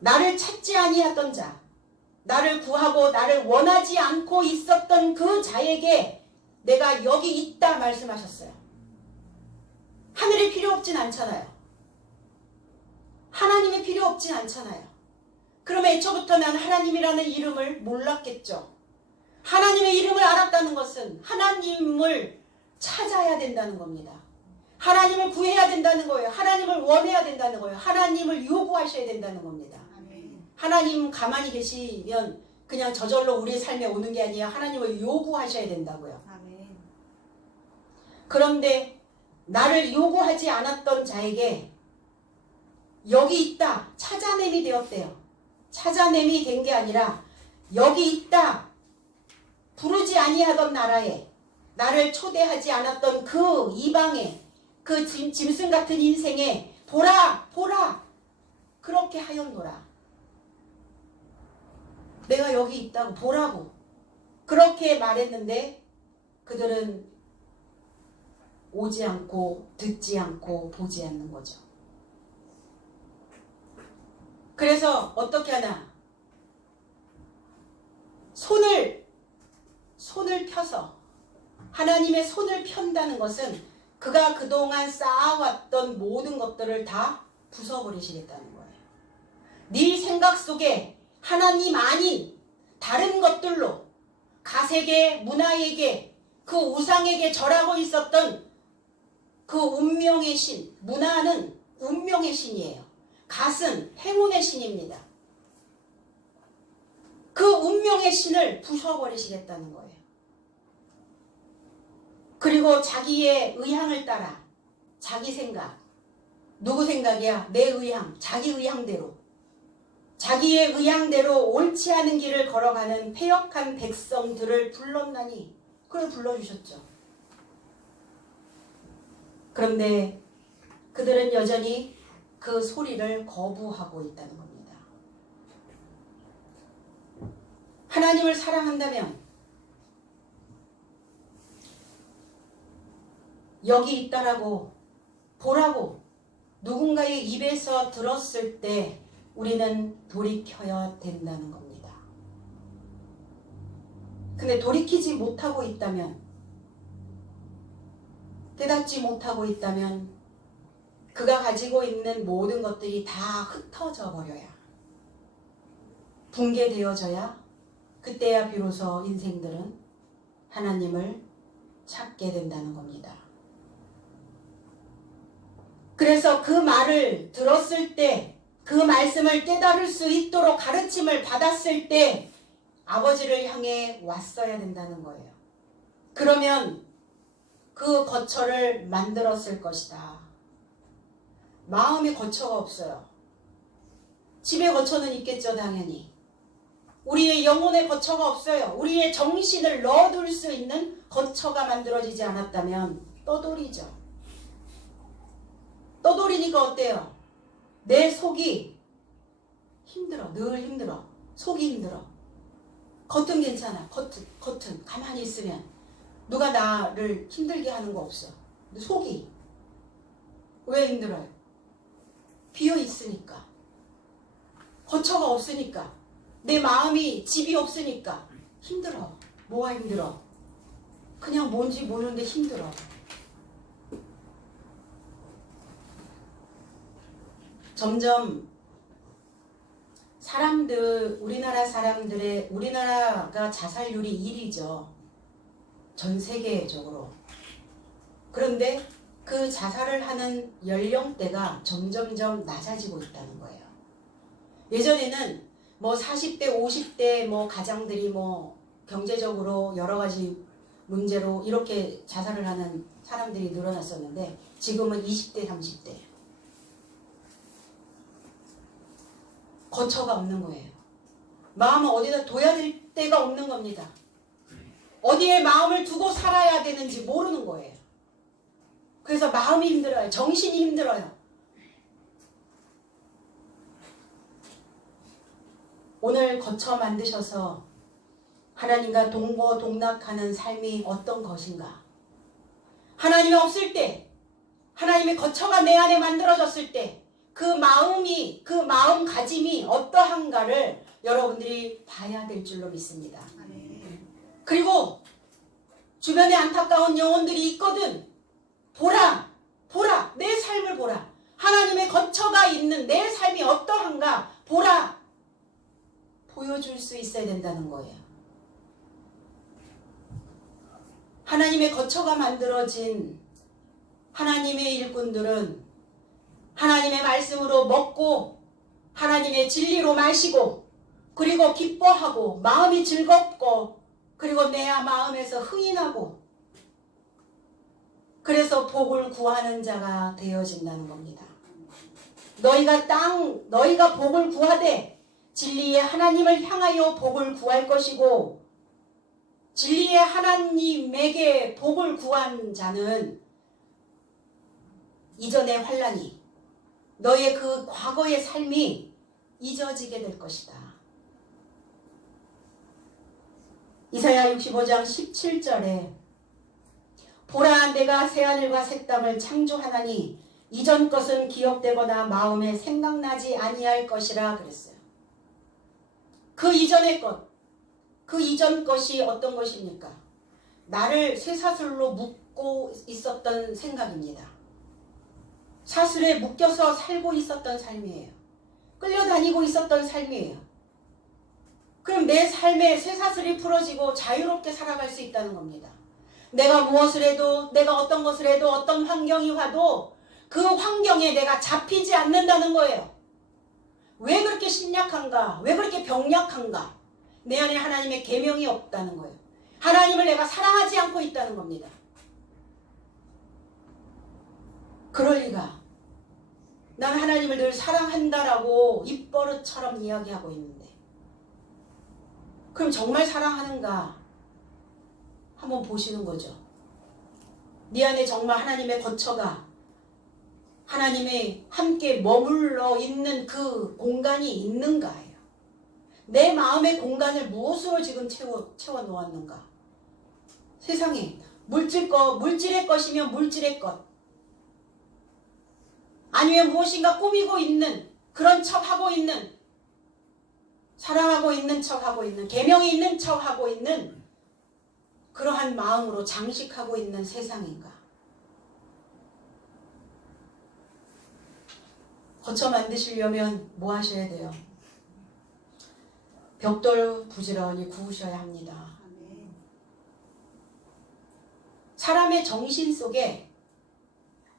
나를 찾지 아니하던 자, 나를 구하고 나를 원하지 않고 있었던 그 자에게 내가 여기 있다 말씀하셨어요. 하늘이 필요 없진 않잖아요. 하나님이 필요 없진 않잖아요. 그러면 애초부터 난 하나님이라는 이름을 몰랐겠죠. 하나님의 이름을 알았다는 것은 하나님을 찾아야 된다는 겁니다. 하나님을 구해야 된다는 거예요. 하나님을 원해야 된다는 거예요. 하나님을 요구하셔야 된다는 겁니다. 하나님 가만히 계시면 그냥 저절로 우리 삶에 오는 게 아니라 하나님을 요구하셔야 된다고요. 그런데 나를 요구하지 않았던 자에게 여기 있다 찾아냄이 되었대요. 찾아냄이 된 게 아니라 여기 있다 부르지 아니하던 나라에 나를 초대하지 않았던 그 이방에 그 짐승 같은 인생에 보라 그렇게 하였노라. 내가 여기 있다고 보라고 그렇게 말했는데 그들은 오지 않고 듣지 않고 보지 않는 거죠. 그래서 어떻게 하나? 손을 펴서 하나님의 손을 편다는 것은 그가 그동안 쌓아왔던 모든 것들을 다 부숴버리시겠다는 거예요. 네 생각 속에 하나님 아닌 다른 것들로 가세계, 문화에게 그 우상에게 절하고 있었던 그 운명의 신, 문화는 운명의 신이에요. 갓은 행운의 신입니다. 그 운명의 신을 부숴버리시겠다는 거예요. 그리고 자기의 의향을 따라 자기 생각, 누구 생각이야? 내 의향, 자기 의향대로 자기의 의향대로 옳지 않은 길을 걸어가는 패역한 백성들을 불렀나니 그걸 불러주셨죠. 그런데 그들은 여전히 그 소리를 거부하고 있다는 겁니다. 하나님을 사랑한다면 여기 있다라고 보라고 누군가의 입에서 들었을 때 우리는 돌이켜야 된다는 겁니다. 근데 돌이키지 못하고 있다면, 깨닫지 못하고 있다면 그가 가지고 있는 모든 것들이 다 흩어져 버려야, 붕괴되어져야 그때야 비로소 인생들은 하나님을 찾게 된다는 겁니다. 그래서 그 말을 들었을 때, 그 말씀을 깨달을 수 있도록 가르침을 받았을 때 아버지를 향해 왔어야 된다는 거예요. 그러면 그 거처를 만들었을 것이다. 마음에 거처가 없어요. 집에 거처는 있겠죠, 당연히. 우리의 영혼에 거처가 없어요. 우리의 정신을 넣어둘 수 있는 거처가 만들어지지 않았다면 떠돌이죠. 떠돌이니까 어때요? 내 속이 힘들어. 늘 힘들어. 속이 힘들어. 겉은 괜찮아. 겉은 가만히 있으면 누가 나를 힘들게 하는 거 없어. 근데 속이 왜 힘들어요? 비어 있으니까. 거처가 없으니까. 내 마음이 집이 없으니까 힘들어. 뭐가 힘들어? 그냥 뭔지 모르는데 힘들어. 점점 우리나라가 자살률이 1위죠. 전 세계적으로. 그런데 그 자살을 하는 연령대가 점점점 낮아지고 있다는 거예요. 예전에는 뭐 40대, 50대 뭐 가장들이 뭐 경제적으로 여러 가지 문제로 이렇게 자살을 하는 사람들이 늘어났었는데 지금은 20대, 30대. 거처가 없는 거예요. 마음을 어디다 둬야 될 데가 없는 겁니다. 어디에 마음을 두고 살아야 되는지 모르는 거예요. 그래서 마음이 힘들어요. 정신이 힘들어요. 오늘 거처 만드셔서 하나님과 동거동락하는 삶이 어떤 것인가? 하나님이 없을 때, 하나님의 거처가 내 안에 만들어졌을 때 그 마음이, 그 마음가짐이 어떠한가를 여러분들이 봐야 될 줄로 믿습니다. 그리고 주변에 안타까운 영혼들이 있거든. 보라, 내 삶을 보라. 하나님의 거처가 있는 내 삶이 어떠한가 보라. 보여줄 수 있어야 된다는 거예요. 하나님의 거처가 만들어진 하나님의 일꾼들은 하나님의 말씀으로 먹고 하나님의 진리로 마시고 그리고 기뻐하고 마음이 즐겁고 그리고 내 마음에서 흥이 나고 그래서 복을 구하는 자가 되어진다는 겁니다. 너희가 복을 구하되 진리의 하나님을 향하여 복을 구할 것이고 진리의 하나님에게 복을 구한 자는 이전의 환난이 너의 그 과거의 삶이 잊어지게 될 것이다. 이사야 65장 17절에 보라 내가 새하늘과 새 땅을 창조하나니 이전 것은 기억되거나 마음에 생각나지 아니할 것이라 그랬어요. 그 이전의 것, 그 이전 것이 어떤 것입니까? 나를 쇠사슬로 묶고 있었던 생각입니다. 사슬에 묶여서 살고 있었던 삶이에요. 끌려다니고 있었던 삶이에요. 그럼 내 삶에 쇠사슬이 풀어지고 자유롭게 살아갈 수 있다는 겁니다. 내가 무엇을 해도, 내가 어떤 것을 해도, 어떤 환경이 와도 그 환경에 내가 잡히지 않는다는 거예요. 왜 그렇게 심약한가? 왜 그렇게 병약한가? 내 안에 하나님의 계명이 없다는 거예요. 하나님을 내가 사랑하지 않고 있다는 겁니다. 그럴 리가. 난 하나님을 늘 사랑한다라고 입버릇처럼 이야기하고 있는데 그럼 정말 사랑하는가? 한번 보시는 거죠. 네 안에 정말 하나님의 거처가 하나님의 함께 머물러 있는 그 공간이 있는가예요. 내 마음의 공간을 무엇으로 지금 채워 놓았는가? 세상에 물질의 것이면 물질의 것, 아니면 무엇인가 꾸미고 있는 그런 척하고 있는, 사랑하고 있는 척하고 있는, 계명이 있는 척하고 있는 그러한 마음으로 장식하고 있는 세상인가? 거쳐 만드시려면 뭐 하셔야 돼요? 벽돌 부지런히 구우셔야 합니다. 사람의 정신 속에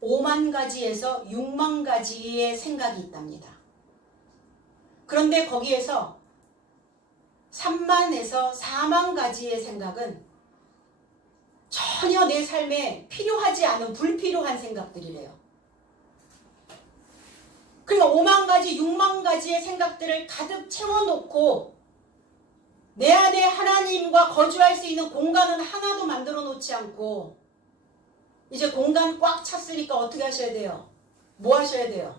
5만 가지에서 6만 가지의 생각이 있답니다. 그런데 거기에서 3만에서 4만 가지의 생각은 전혀 내 삶에 필요하지 않은 불필요한 생각들이래요. 그러니까 5만 가지, 6만 가지의 생각들을 가득 채워놓고 내 안에 하나님과 거주할 수 있는 공간은 하나도 만들어 놓지 않고 이제 공간 꽉 찼으니까 어떻게 하셔야 돼요? 뭐 하셔야 돼요?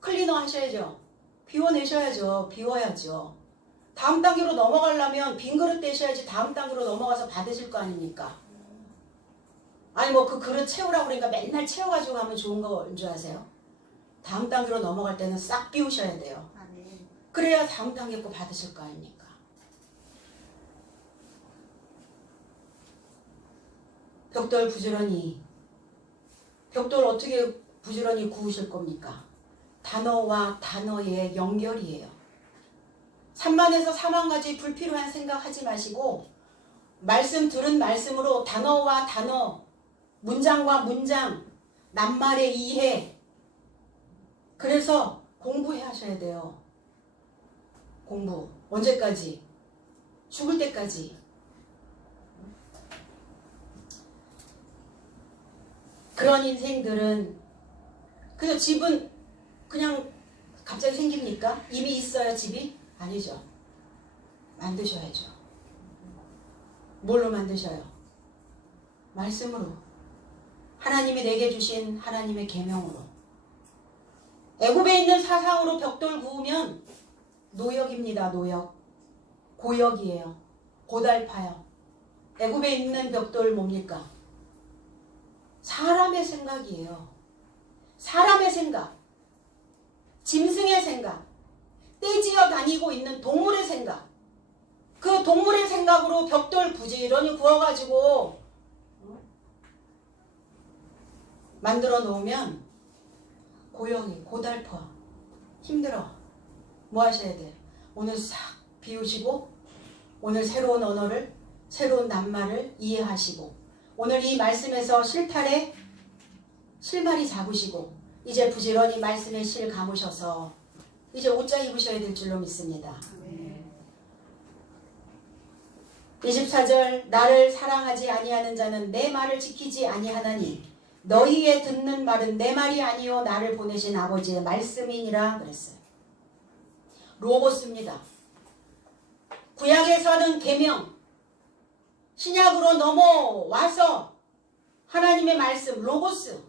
클리너 하셔야죠. 비워내셔야죠. 비워야죠. 다음 단계로 넘어가려면 빈 그릇 떼셔야지 다음 단계로 넘어가서 받으실 거 아닙니까? 아니 뭐 그 그릇 채우라고 그러니까 맨날 채워가지고 하면 좋은 거인 줄 아세요? 다음 단계로 넘어갈 때는 싹 비우셔야 돼요. 그래야 다음 단계 거 받으실 거 아닙니까? 벽돌 부지런히, 벽돌 어떻게 부지런히 구우실 겁니까? 단어와 단어의 연결이에요. 3만에서 4만 가지 불필요한 생각하지 마시고 말씀 들은 말씀으로 단어와 단어, 문장과 문장, 낱말의 이해, 그래서 공부해 하셔야 돼요. 공부. 언제까지? 죽을 때까지. 그런 인생들은 그냥 집은 그냥 갑자기 생깁니까? 이미 있어야 집이? 아니죠. 만드셔야죠. 뭘로 만드셔요? 말씀으로. 하나님이 내게 주신 하나님의 계명으로. 애굽에 있는 사상으로 벽돌 구우면 노역입니다. 노역. 고역이에요. 고달파요. 애굽에 있는 벽돌 뭡니까? 사람의 생각이에요. 사람의 생각. 짐승의 생각. 떼지어 다니고 있는 동물의 생각. 그 동물의 생각으로 벽돌 부지런히 구워가지고 만들어 놓으면 고역이 고달퍼. 힘들어. 뭐 하셔야 돼? 오늘 싹 비우시고 오늘 새로운 언어를, 새로운 낱말을 이해하시고 오늘 이 말씀에서 실타래 실마리 잡으시고 이제 부지런히 말씀의 실 감으셔서 이제 옷자 입으셔야 될 줄로 믿습니다. 24절 나를 사랑하지 아니하는 자는 내 말을 지키지 아니하나니 너희의 듣는 말은 내 말이 아니요 나를 보내신 아버지의 말씀이니라 그랬어요. 로고스입니다. 구약에서는 계명, 신약으로 넘어와서 하나님의 말씀 로고스.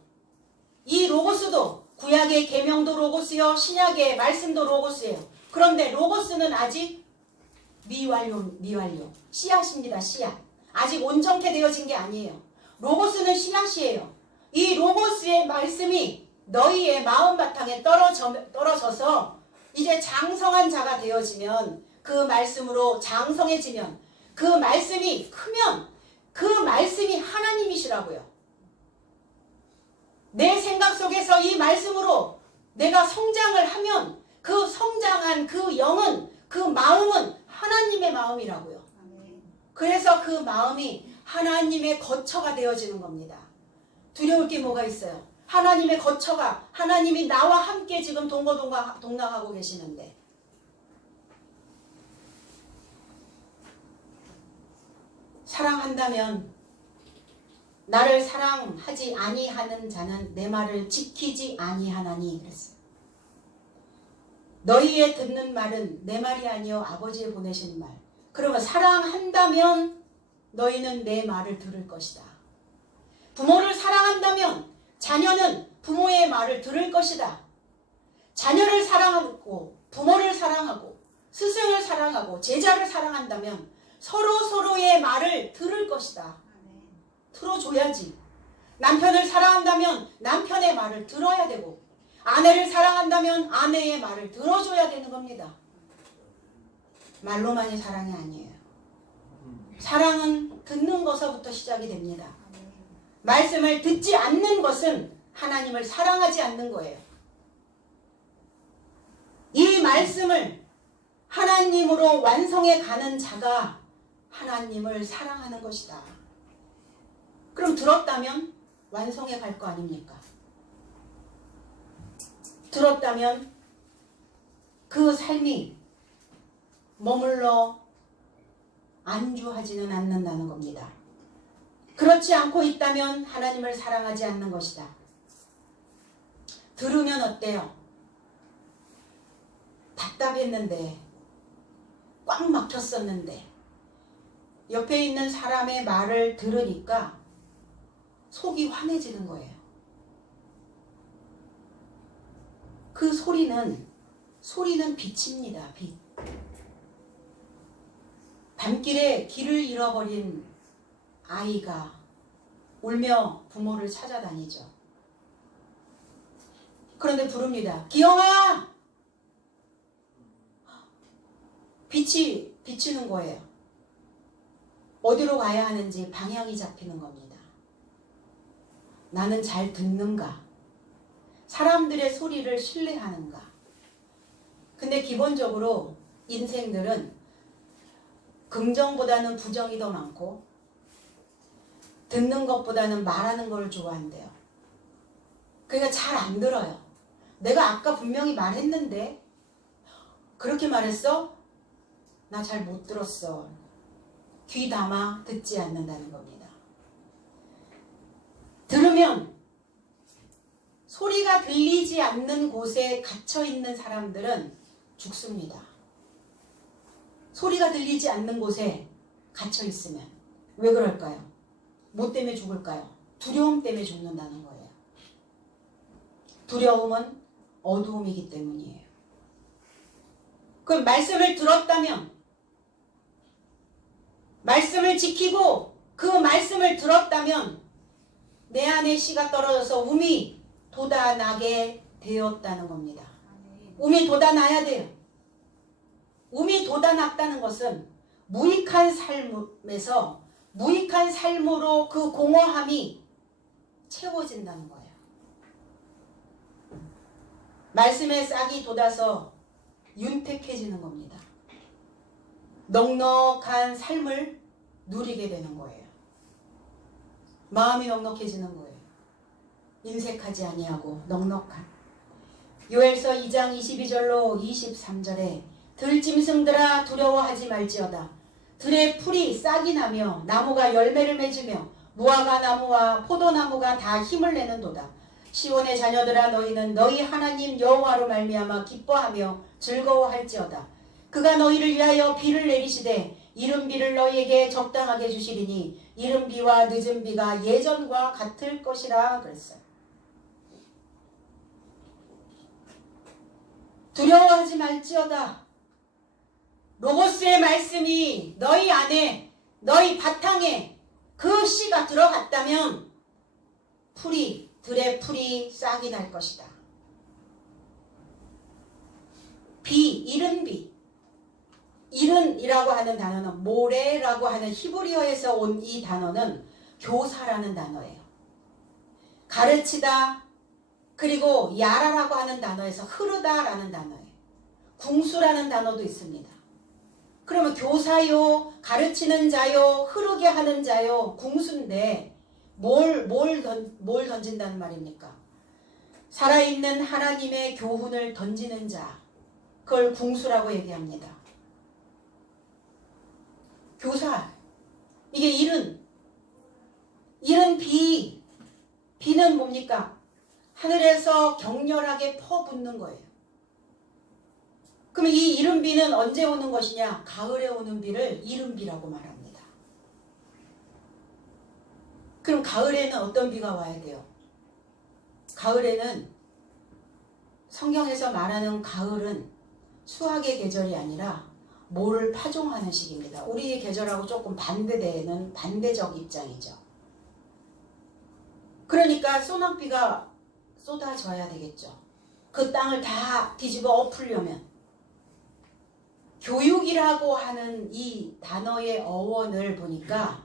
이 로고스도 구약의 계명도 로고스요 신약의 말씀도 로고스예요. 그런데 로고스는 아직 미완료. 씨앗입니다. 씨앗. 아직 온전케 되어진 게 아니에요. 로고스는 씨앗이에요. 이 로고스의 말씀이 너희의 마음 바탕에 떨어져서 이제 장성한 자가 되어지면, 그 말씀으로 장성해지면, 그 말씀이 크면 그 말씀이 하나님이시라고요. 내 생각 속에서 이 말씀으로 내가 성장을 하면 그 성장한 그 영은, 그 마음은 하나님의 마음이라고요. 그래서 그 마음이 하나님의 거처가 되어지는 겁니다. 두려울 게 뭐가 있어요? 하나님의 거처가, 하나님이 나와 함께 지금 동락하고 계시는데, 사랑한다면 나를 사랑하지 아니하는 자는 내 말을 지키지 아니하나니 그랬어요. 너희의 듣는 말은 내 말이 아니요 아버지의 보내신 말. 그러면 사랑한다면 너희는 내 말을 들을 것이다. 부모를 사랑한다면 자녀는 부모의 말을 들을 것이다. 자녀를 사랑하고 부모를 사랑하고 스승을 사랑하고 제자를 사랑한다면 서로의 말을 들을 것이다. 들어줘야지. 남편을 사랑한다면 남편의 말을 들어야 되고, 아내를 사랑한다면 아내의 말을 들어줘야 되는 겁니다. 말로만이 사랑이 아니에요. 사랑은 듣는 것부터 시작이 됩니다. 말씀을 듣지 않는 것은 하나님을 사랑하지 않는 거예요. 이 말씀을 하나님으로 완성해 가는 자가 하나님을 사랑하는 것이다. 그럼 들었다면 완성해 갈 거 아닙니까? 들었다면 그 삶이 머물러 안주하지는 않는다는 겁니다. 그렇지 않고 있다면 하나님을 사랑하지 않는 것이다. 들으면 어때요? 답답했는데, 꽉 막혔었는데, 옆에 있는 사람의 말을 들으니까 속이 환해지는 거예요. 그 소리는 빛입니다. 빛. 밤길에 길을 잃어버린 아이가 울며 부모를 찾아다니죠. 그런데 부릅니다. 기영아! 빛이 비추는 거예요. 어디로 가야 하는지 방향이 잡히는 겁니다. 나는 잘 듣는가? 사람들의 소리를 신뢰하는가? 근데 기본적으로 인생들은 긍정보다는 부정이 더 많고 듣는 것보다는 말하는 걸 좋아한대요. 그러니까 잘 안 들어요. 내가 아까 분명히 말했는데 그렇게 말했어? 나 잘 못 들었어. 귀 담아 듣지 않는다는 겁니다. 들으면 소리가 들리지 않는 곳에 갇혀있는 사람들은 죽습니다. 소리가 들리지 않는 곳에 갇혀있으면 왜 그럴까요? 뭐 때문에 죽을까요? 두려움 때문에 죽는다는 거예요. 두려움은 어두움이기 때문이에요. 그럼 말씀을 들었다면, 말씀을 지키고 그 말씀을 들었다면 내 안에 씨가 떨어져서 움이 돋아나게 되었다는 겁니다. 움이 돋아나야 돼요. 움이 돋아났다는 것은 무익한 삶에서 무익한 삶으로 그 공허함이 채워진다는 거예요. 말씀의 싹이 돋아서 윤택해지는 겁니다. 넉넉한 삶을 누리게 되는 거예요. 마음이 넉넉해지는 거예요. 인색하지 아니하고 넉넉한. 요엘서 2장 22절로 23절에 들짐승들아 두려워하지 말지어다. 들의 풀이 싹이 나며 나무가 열매를 맺으며 무화과 나무와 포도나무가 다 힘을 내는도다. 시온의 자녀들아 너희는 너희 하나님 여호와로 말미암아 기뻐하며 즐거워할지어다. 그가 너희를 위하여 비를 내리시되 이른 비를 너희에게 적당하게 주시리니 이른 비와 늦은 비가 예전과 같을 것이라 그랬어요. 두려워하지 말지어다. 로고스의 말씀이 너희 안에, 너희 바탕에 그 씨가 들어갔다면 들의 풀이 싹이 날 것이다. 이른 비. 이른이라고 하는 단어는 모레라고 하는 히브리어에서 온 이 단어는 교사라는 단어예요. 가르치다, 그리고 야라라고 하는 단어에서 흐르다라는 단어예요. 궁수라는 단어도 있습니다. 그러면 교사요, 가르치는 자요, 흐르게 하는 자요, 궁수인데 뭘 던진다는 말입니까? 살아있는 하나님의 교훈을 던지는 자, 그걸 궁수라고 얘기합니다. 교사, 이게 이른 비는 뭡니까? 하늘에서 격렬하게 퍼붓는 거예요. 그러면 이 이른 비는 언제 오는 것이냐? 가을에 오는 비를 이른 비라고 말합니다. 그럼 가을에는 어떤 비가 와야 돼요? 가을에는 성경에서 말하는 가을은 수학의 계절이 아니라 모를 파종하는 시기입니다. 우리의 계절하고 조금 반대되는 반대적 입장이죠. 그러니까 소낙비가 쏟아져야 되겠죠. 그 땅을 다 뒤집어 엎으려면. 교육이라고 하는 이 단어의 어원을 보니까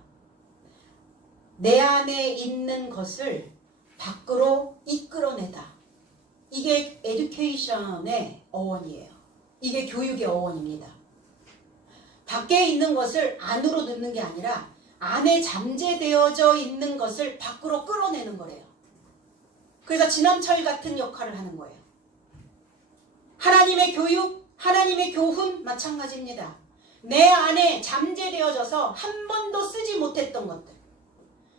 내 안에 있는 것을 밖으로 이끌어내다. 이게 에듀케이션의 어원이에요. 이게 교육의 어원입니다. 밖에 있는 것을 안으로 넣는 게 아니라 안에 잠재되어져 있는 것을 밖으로 끌어내는 거래요. 그래서 진함철 같은 역할을 하는 거예요. 하나님의 교육, 하나님의 교훈 마찬가지입니다. 내 안에 잠재되어져서 한 번도 쓰지 못했던 것들,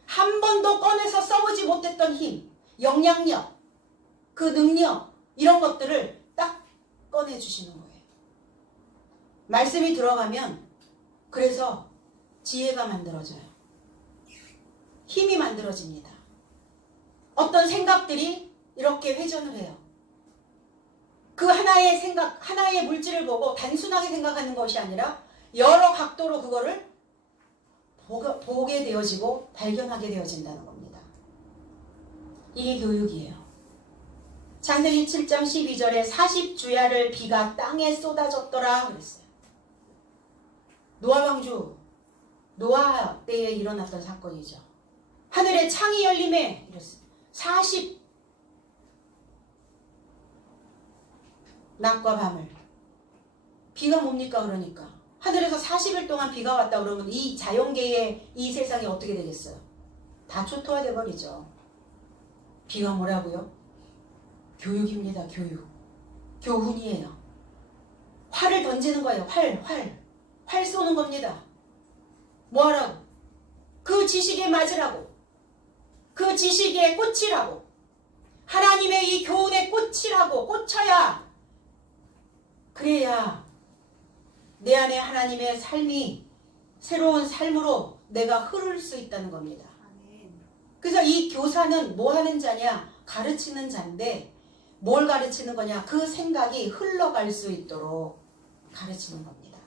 한 번도 꺼내서 써보지 못했던 힘, 영향력, 그 능력, 이런 것들을 딱 꺼내주시는 거예요. 말씀이 들어가면 그래서 지혜가 만들어져요. 힘이 만들어집니다. 어떤 생각들이 이렇게 회전을 해요. 그 하나의 생각, 하나의 물질을 보고 단순하게 생각하는 것이 아니라 여러 각도로 그거를 보게 되어지고 발견하게 되어진다는 겁니다. 이게 교육이에요. 창세기 7장 12절에 40주야를 비가 땅에 쏟아졌더라 그랬어요. 노아 왕주, 노아 때에 일어났던 사건이죠. 하늘의 창이 열림에 이랬어요. 40 낮과 밤을. 비가 뭡니까 그러니까. 하늘에서 40일 동안 비가 왔다 그러면 이 자연계의 이 세상이 어떻게 되겠어요? 다 초토화돼 버리죠. 비가 뭐라고요? 교육입니다. 교육. 교훈이에요. 활을 던지는 거예요. 활 쏘는 겁니다. 뭐하라고? 그 지식에 맞으라고. 그 지식에 꽂히라고. 하나님의 이 교훈에 꽂히라고. 꽂혀야. 그래야 내 안에 하나님의 삶이 새로운 삶으로 내가 흐를 수 있다는 겁니다. 그래서 이 교사는 뭐 하는 자냐? 가르치는 자인데 뭘 가르치는 거냐? 그 생각이 흘러갈 수 있도록 가르치는 겁니다.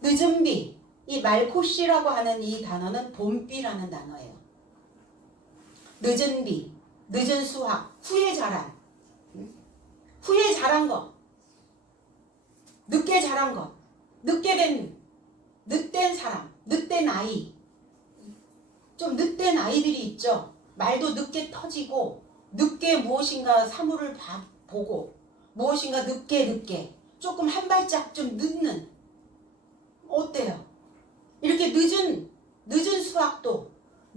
늦은 비, 이 말코시라고 하는 이 단어는 봄비라는 단어예요. 늦은 비, 늦은 수확, 후에 자란. 후에 자란 것, 늦게 자란 것, 늦된 사람, 늦된 아이. 좀 늦된 아이들이 있죠. 말도 늦게 터지고 늦게 무엇인가 사물을 보고 무엇인가 늦게 조금 한 발짝 좀 늦는. 어때요? 이렇게 늦은 수확도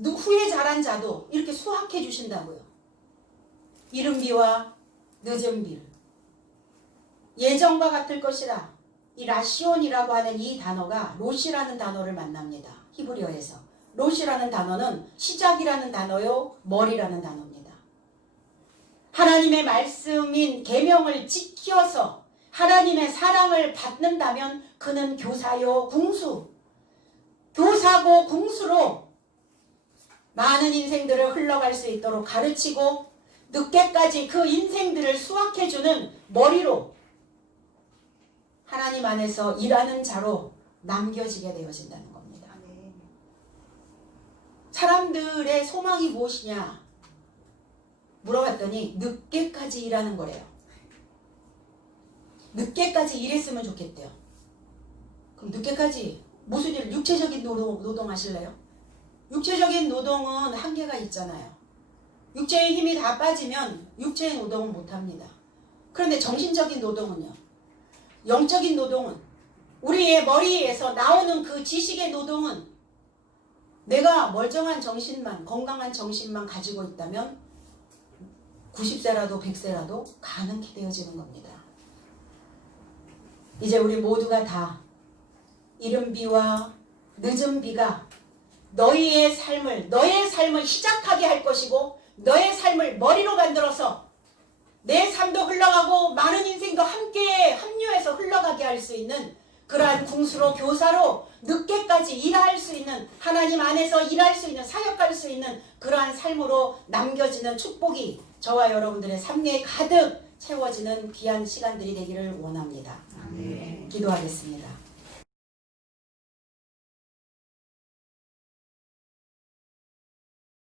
후에 자란 자도 이렇게 수확해 주신다고요. 이른 비와 늦은 비를. 예전과 같을 것이라. 이 라시온이라고 하는 이 단어가 로시라는 단어를 만납니다. 히브리어에서. 로시라는 단어는 시작이라는 단어요, 머리라는 단어입니다. 하나님의 말씀인 계명을 지켜서 하나님의 사랑을 받는다면 그는 교사요, 궁수. 교사고 궁수로 많은 인생들을 흘러갈 수 있도록 가르치고 늦게까지 그 인생들을 수확해주는 머리로 하나님 안에서 일하는 자로 남겨지게 되어진다는 겁니다. 사람들의 소망이 무엇이냐 물어봤더니 늦게까지 일하는 거래요. 늦게까지 일했으면 좋겠대요. 그럼 늦게까지 무슨 일? 육체적인 노동 하실래요? 육체적인 노동은 한계가 있잖아요. 육체의 힘이 다 빠지면 육체의 노동은 못합니다. 그런데 정신적인 노동은요? 영적인 노동은 우리의 머리에서 나오는 그 지식의 노동은 내가 멀쩡한 정신만, 건강한 정신만 가지고 있다면 90세라도 100세라도 가능케 되어지는 겁니다. 이제 우리 모두가 다 이른 비와 늦은 비가 너의 삶을 시작하게 할 것이고 너의 삶을 머리로 만들어서 내 삶도 흘러가고 많은 인생도 함께 합류해서 흘러가게 할 수 있는 그러한 궁수로 교사로 늦게까지 일할 수 있는 하나님 안에서 일할 수 있는 사역할 수 있는 그러한 삶으로 남겨지는 축복이 저와 여러분들의 삶에 가득 채워지는 귀한 시간들이 되기를 원합니다. 기도하겠습니다.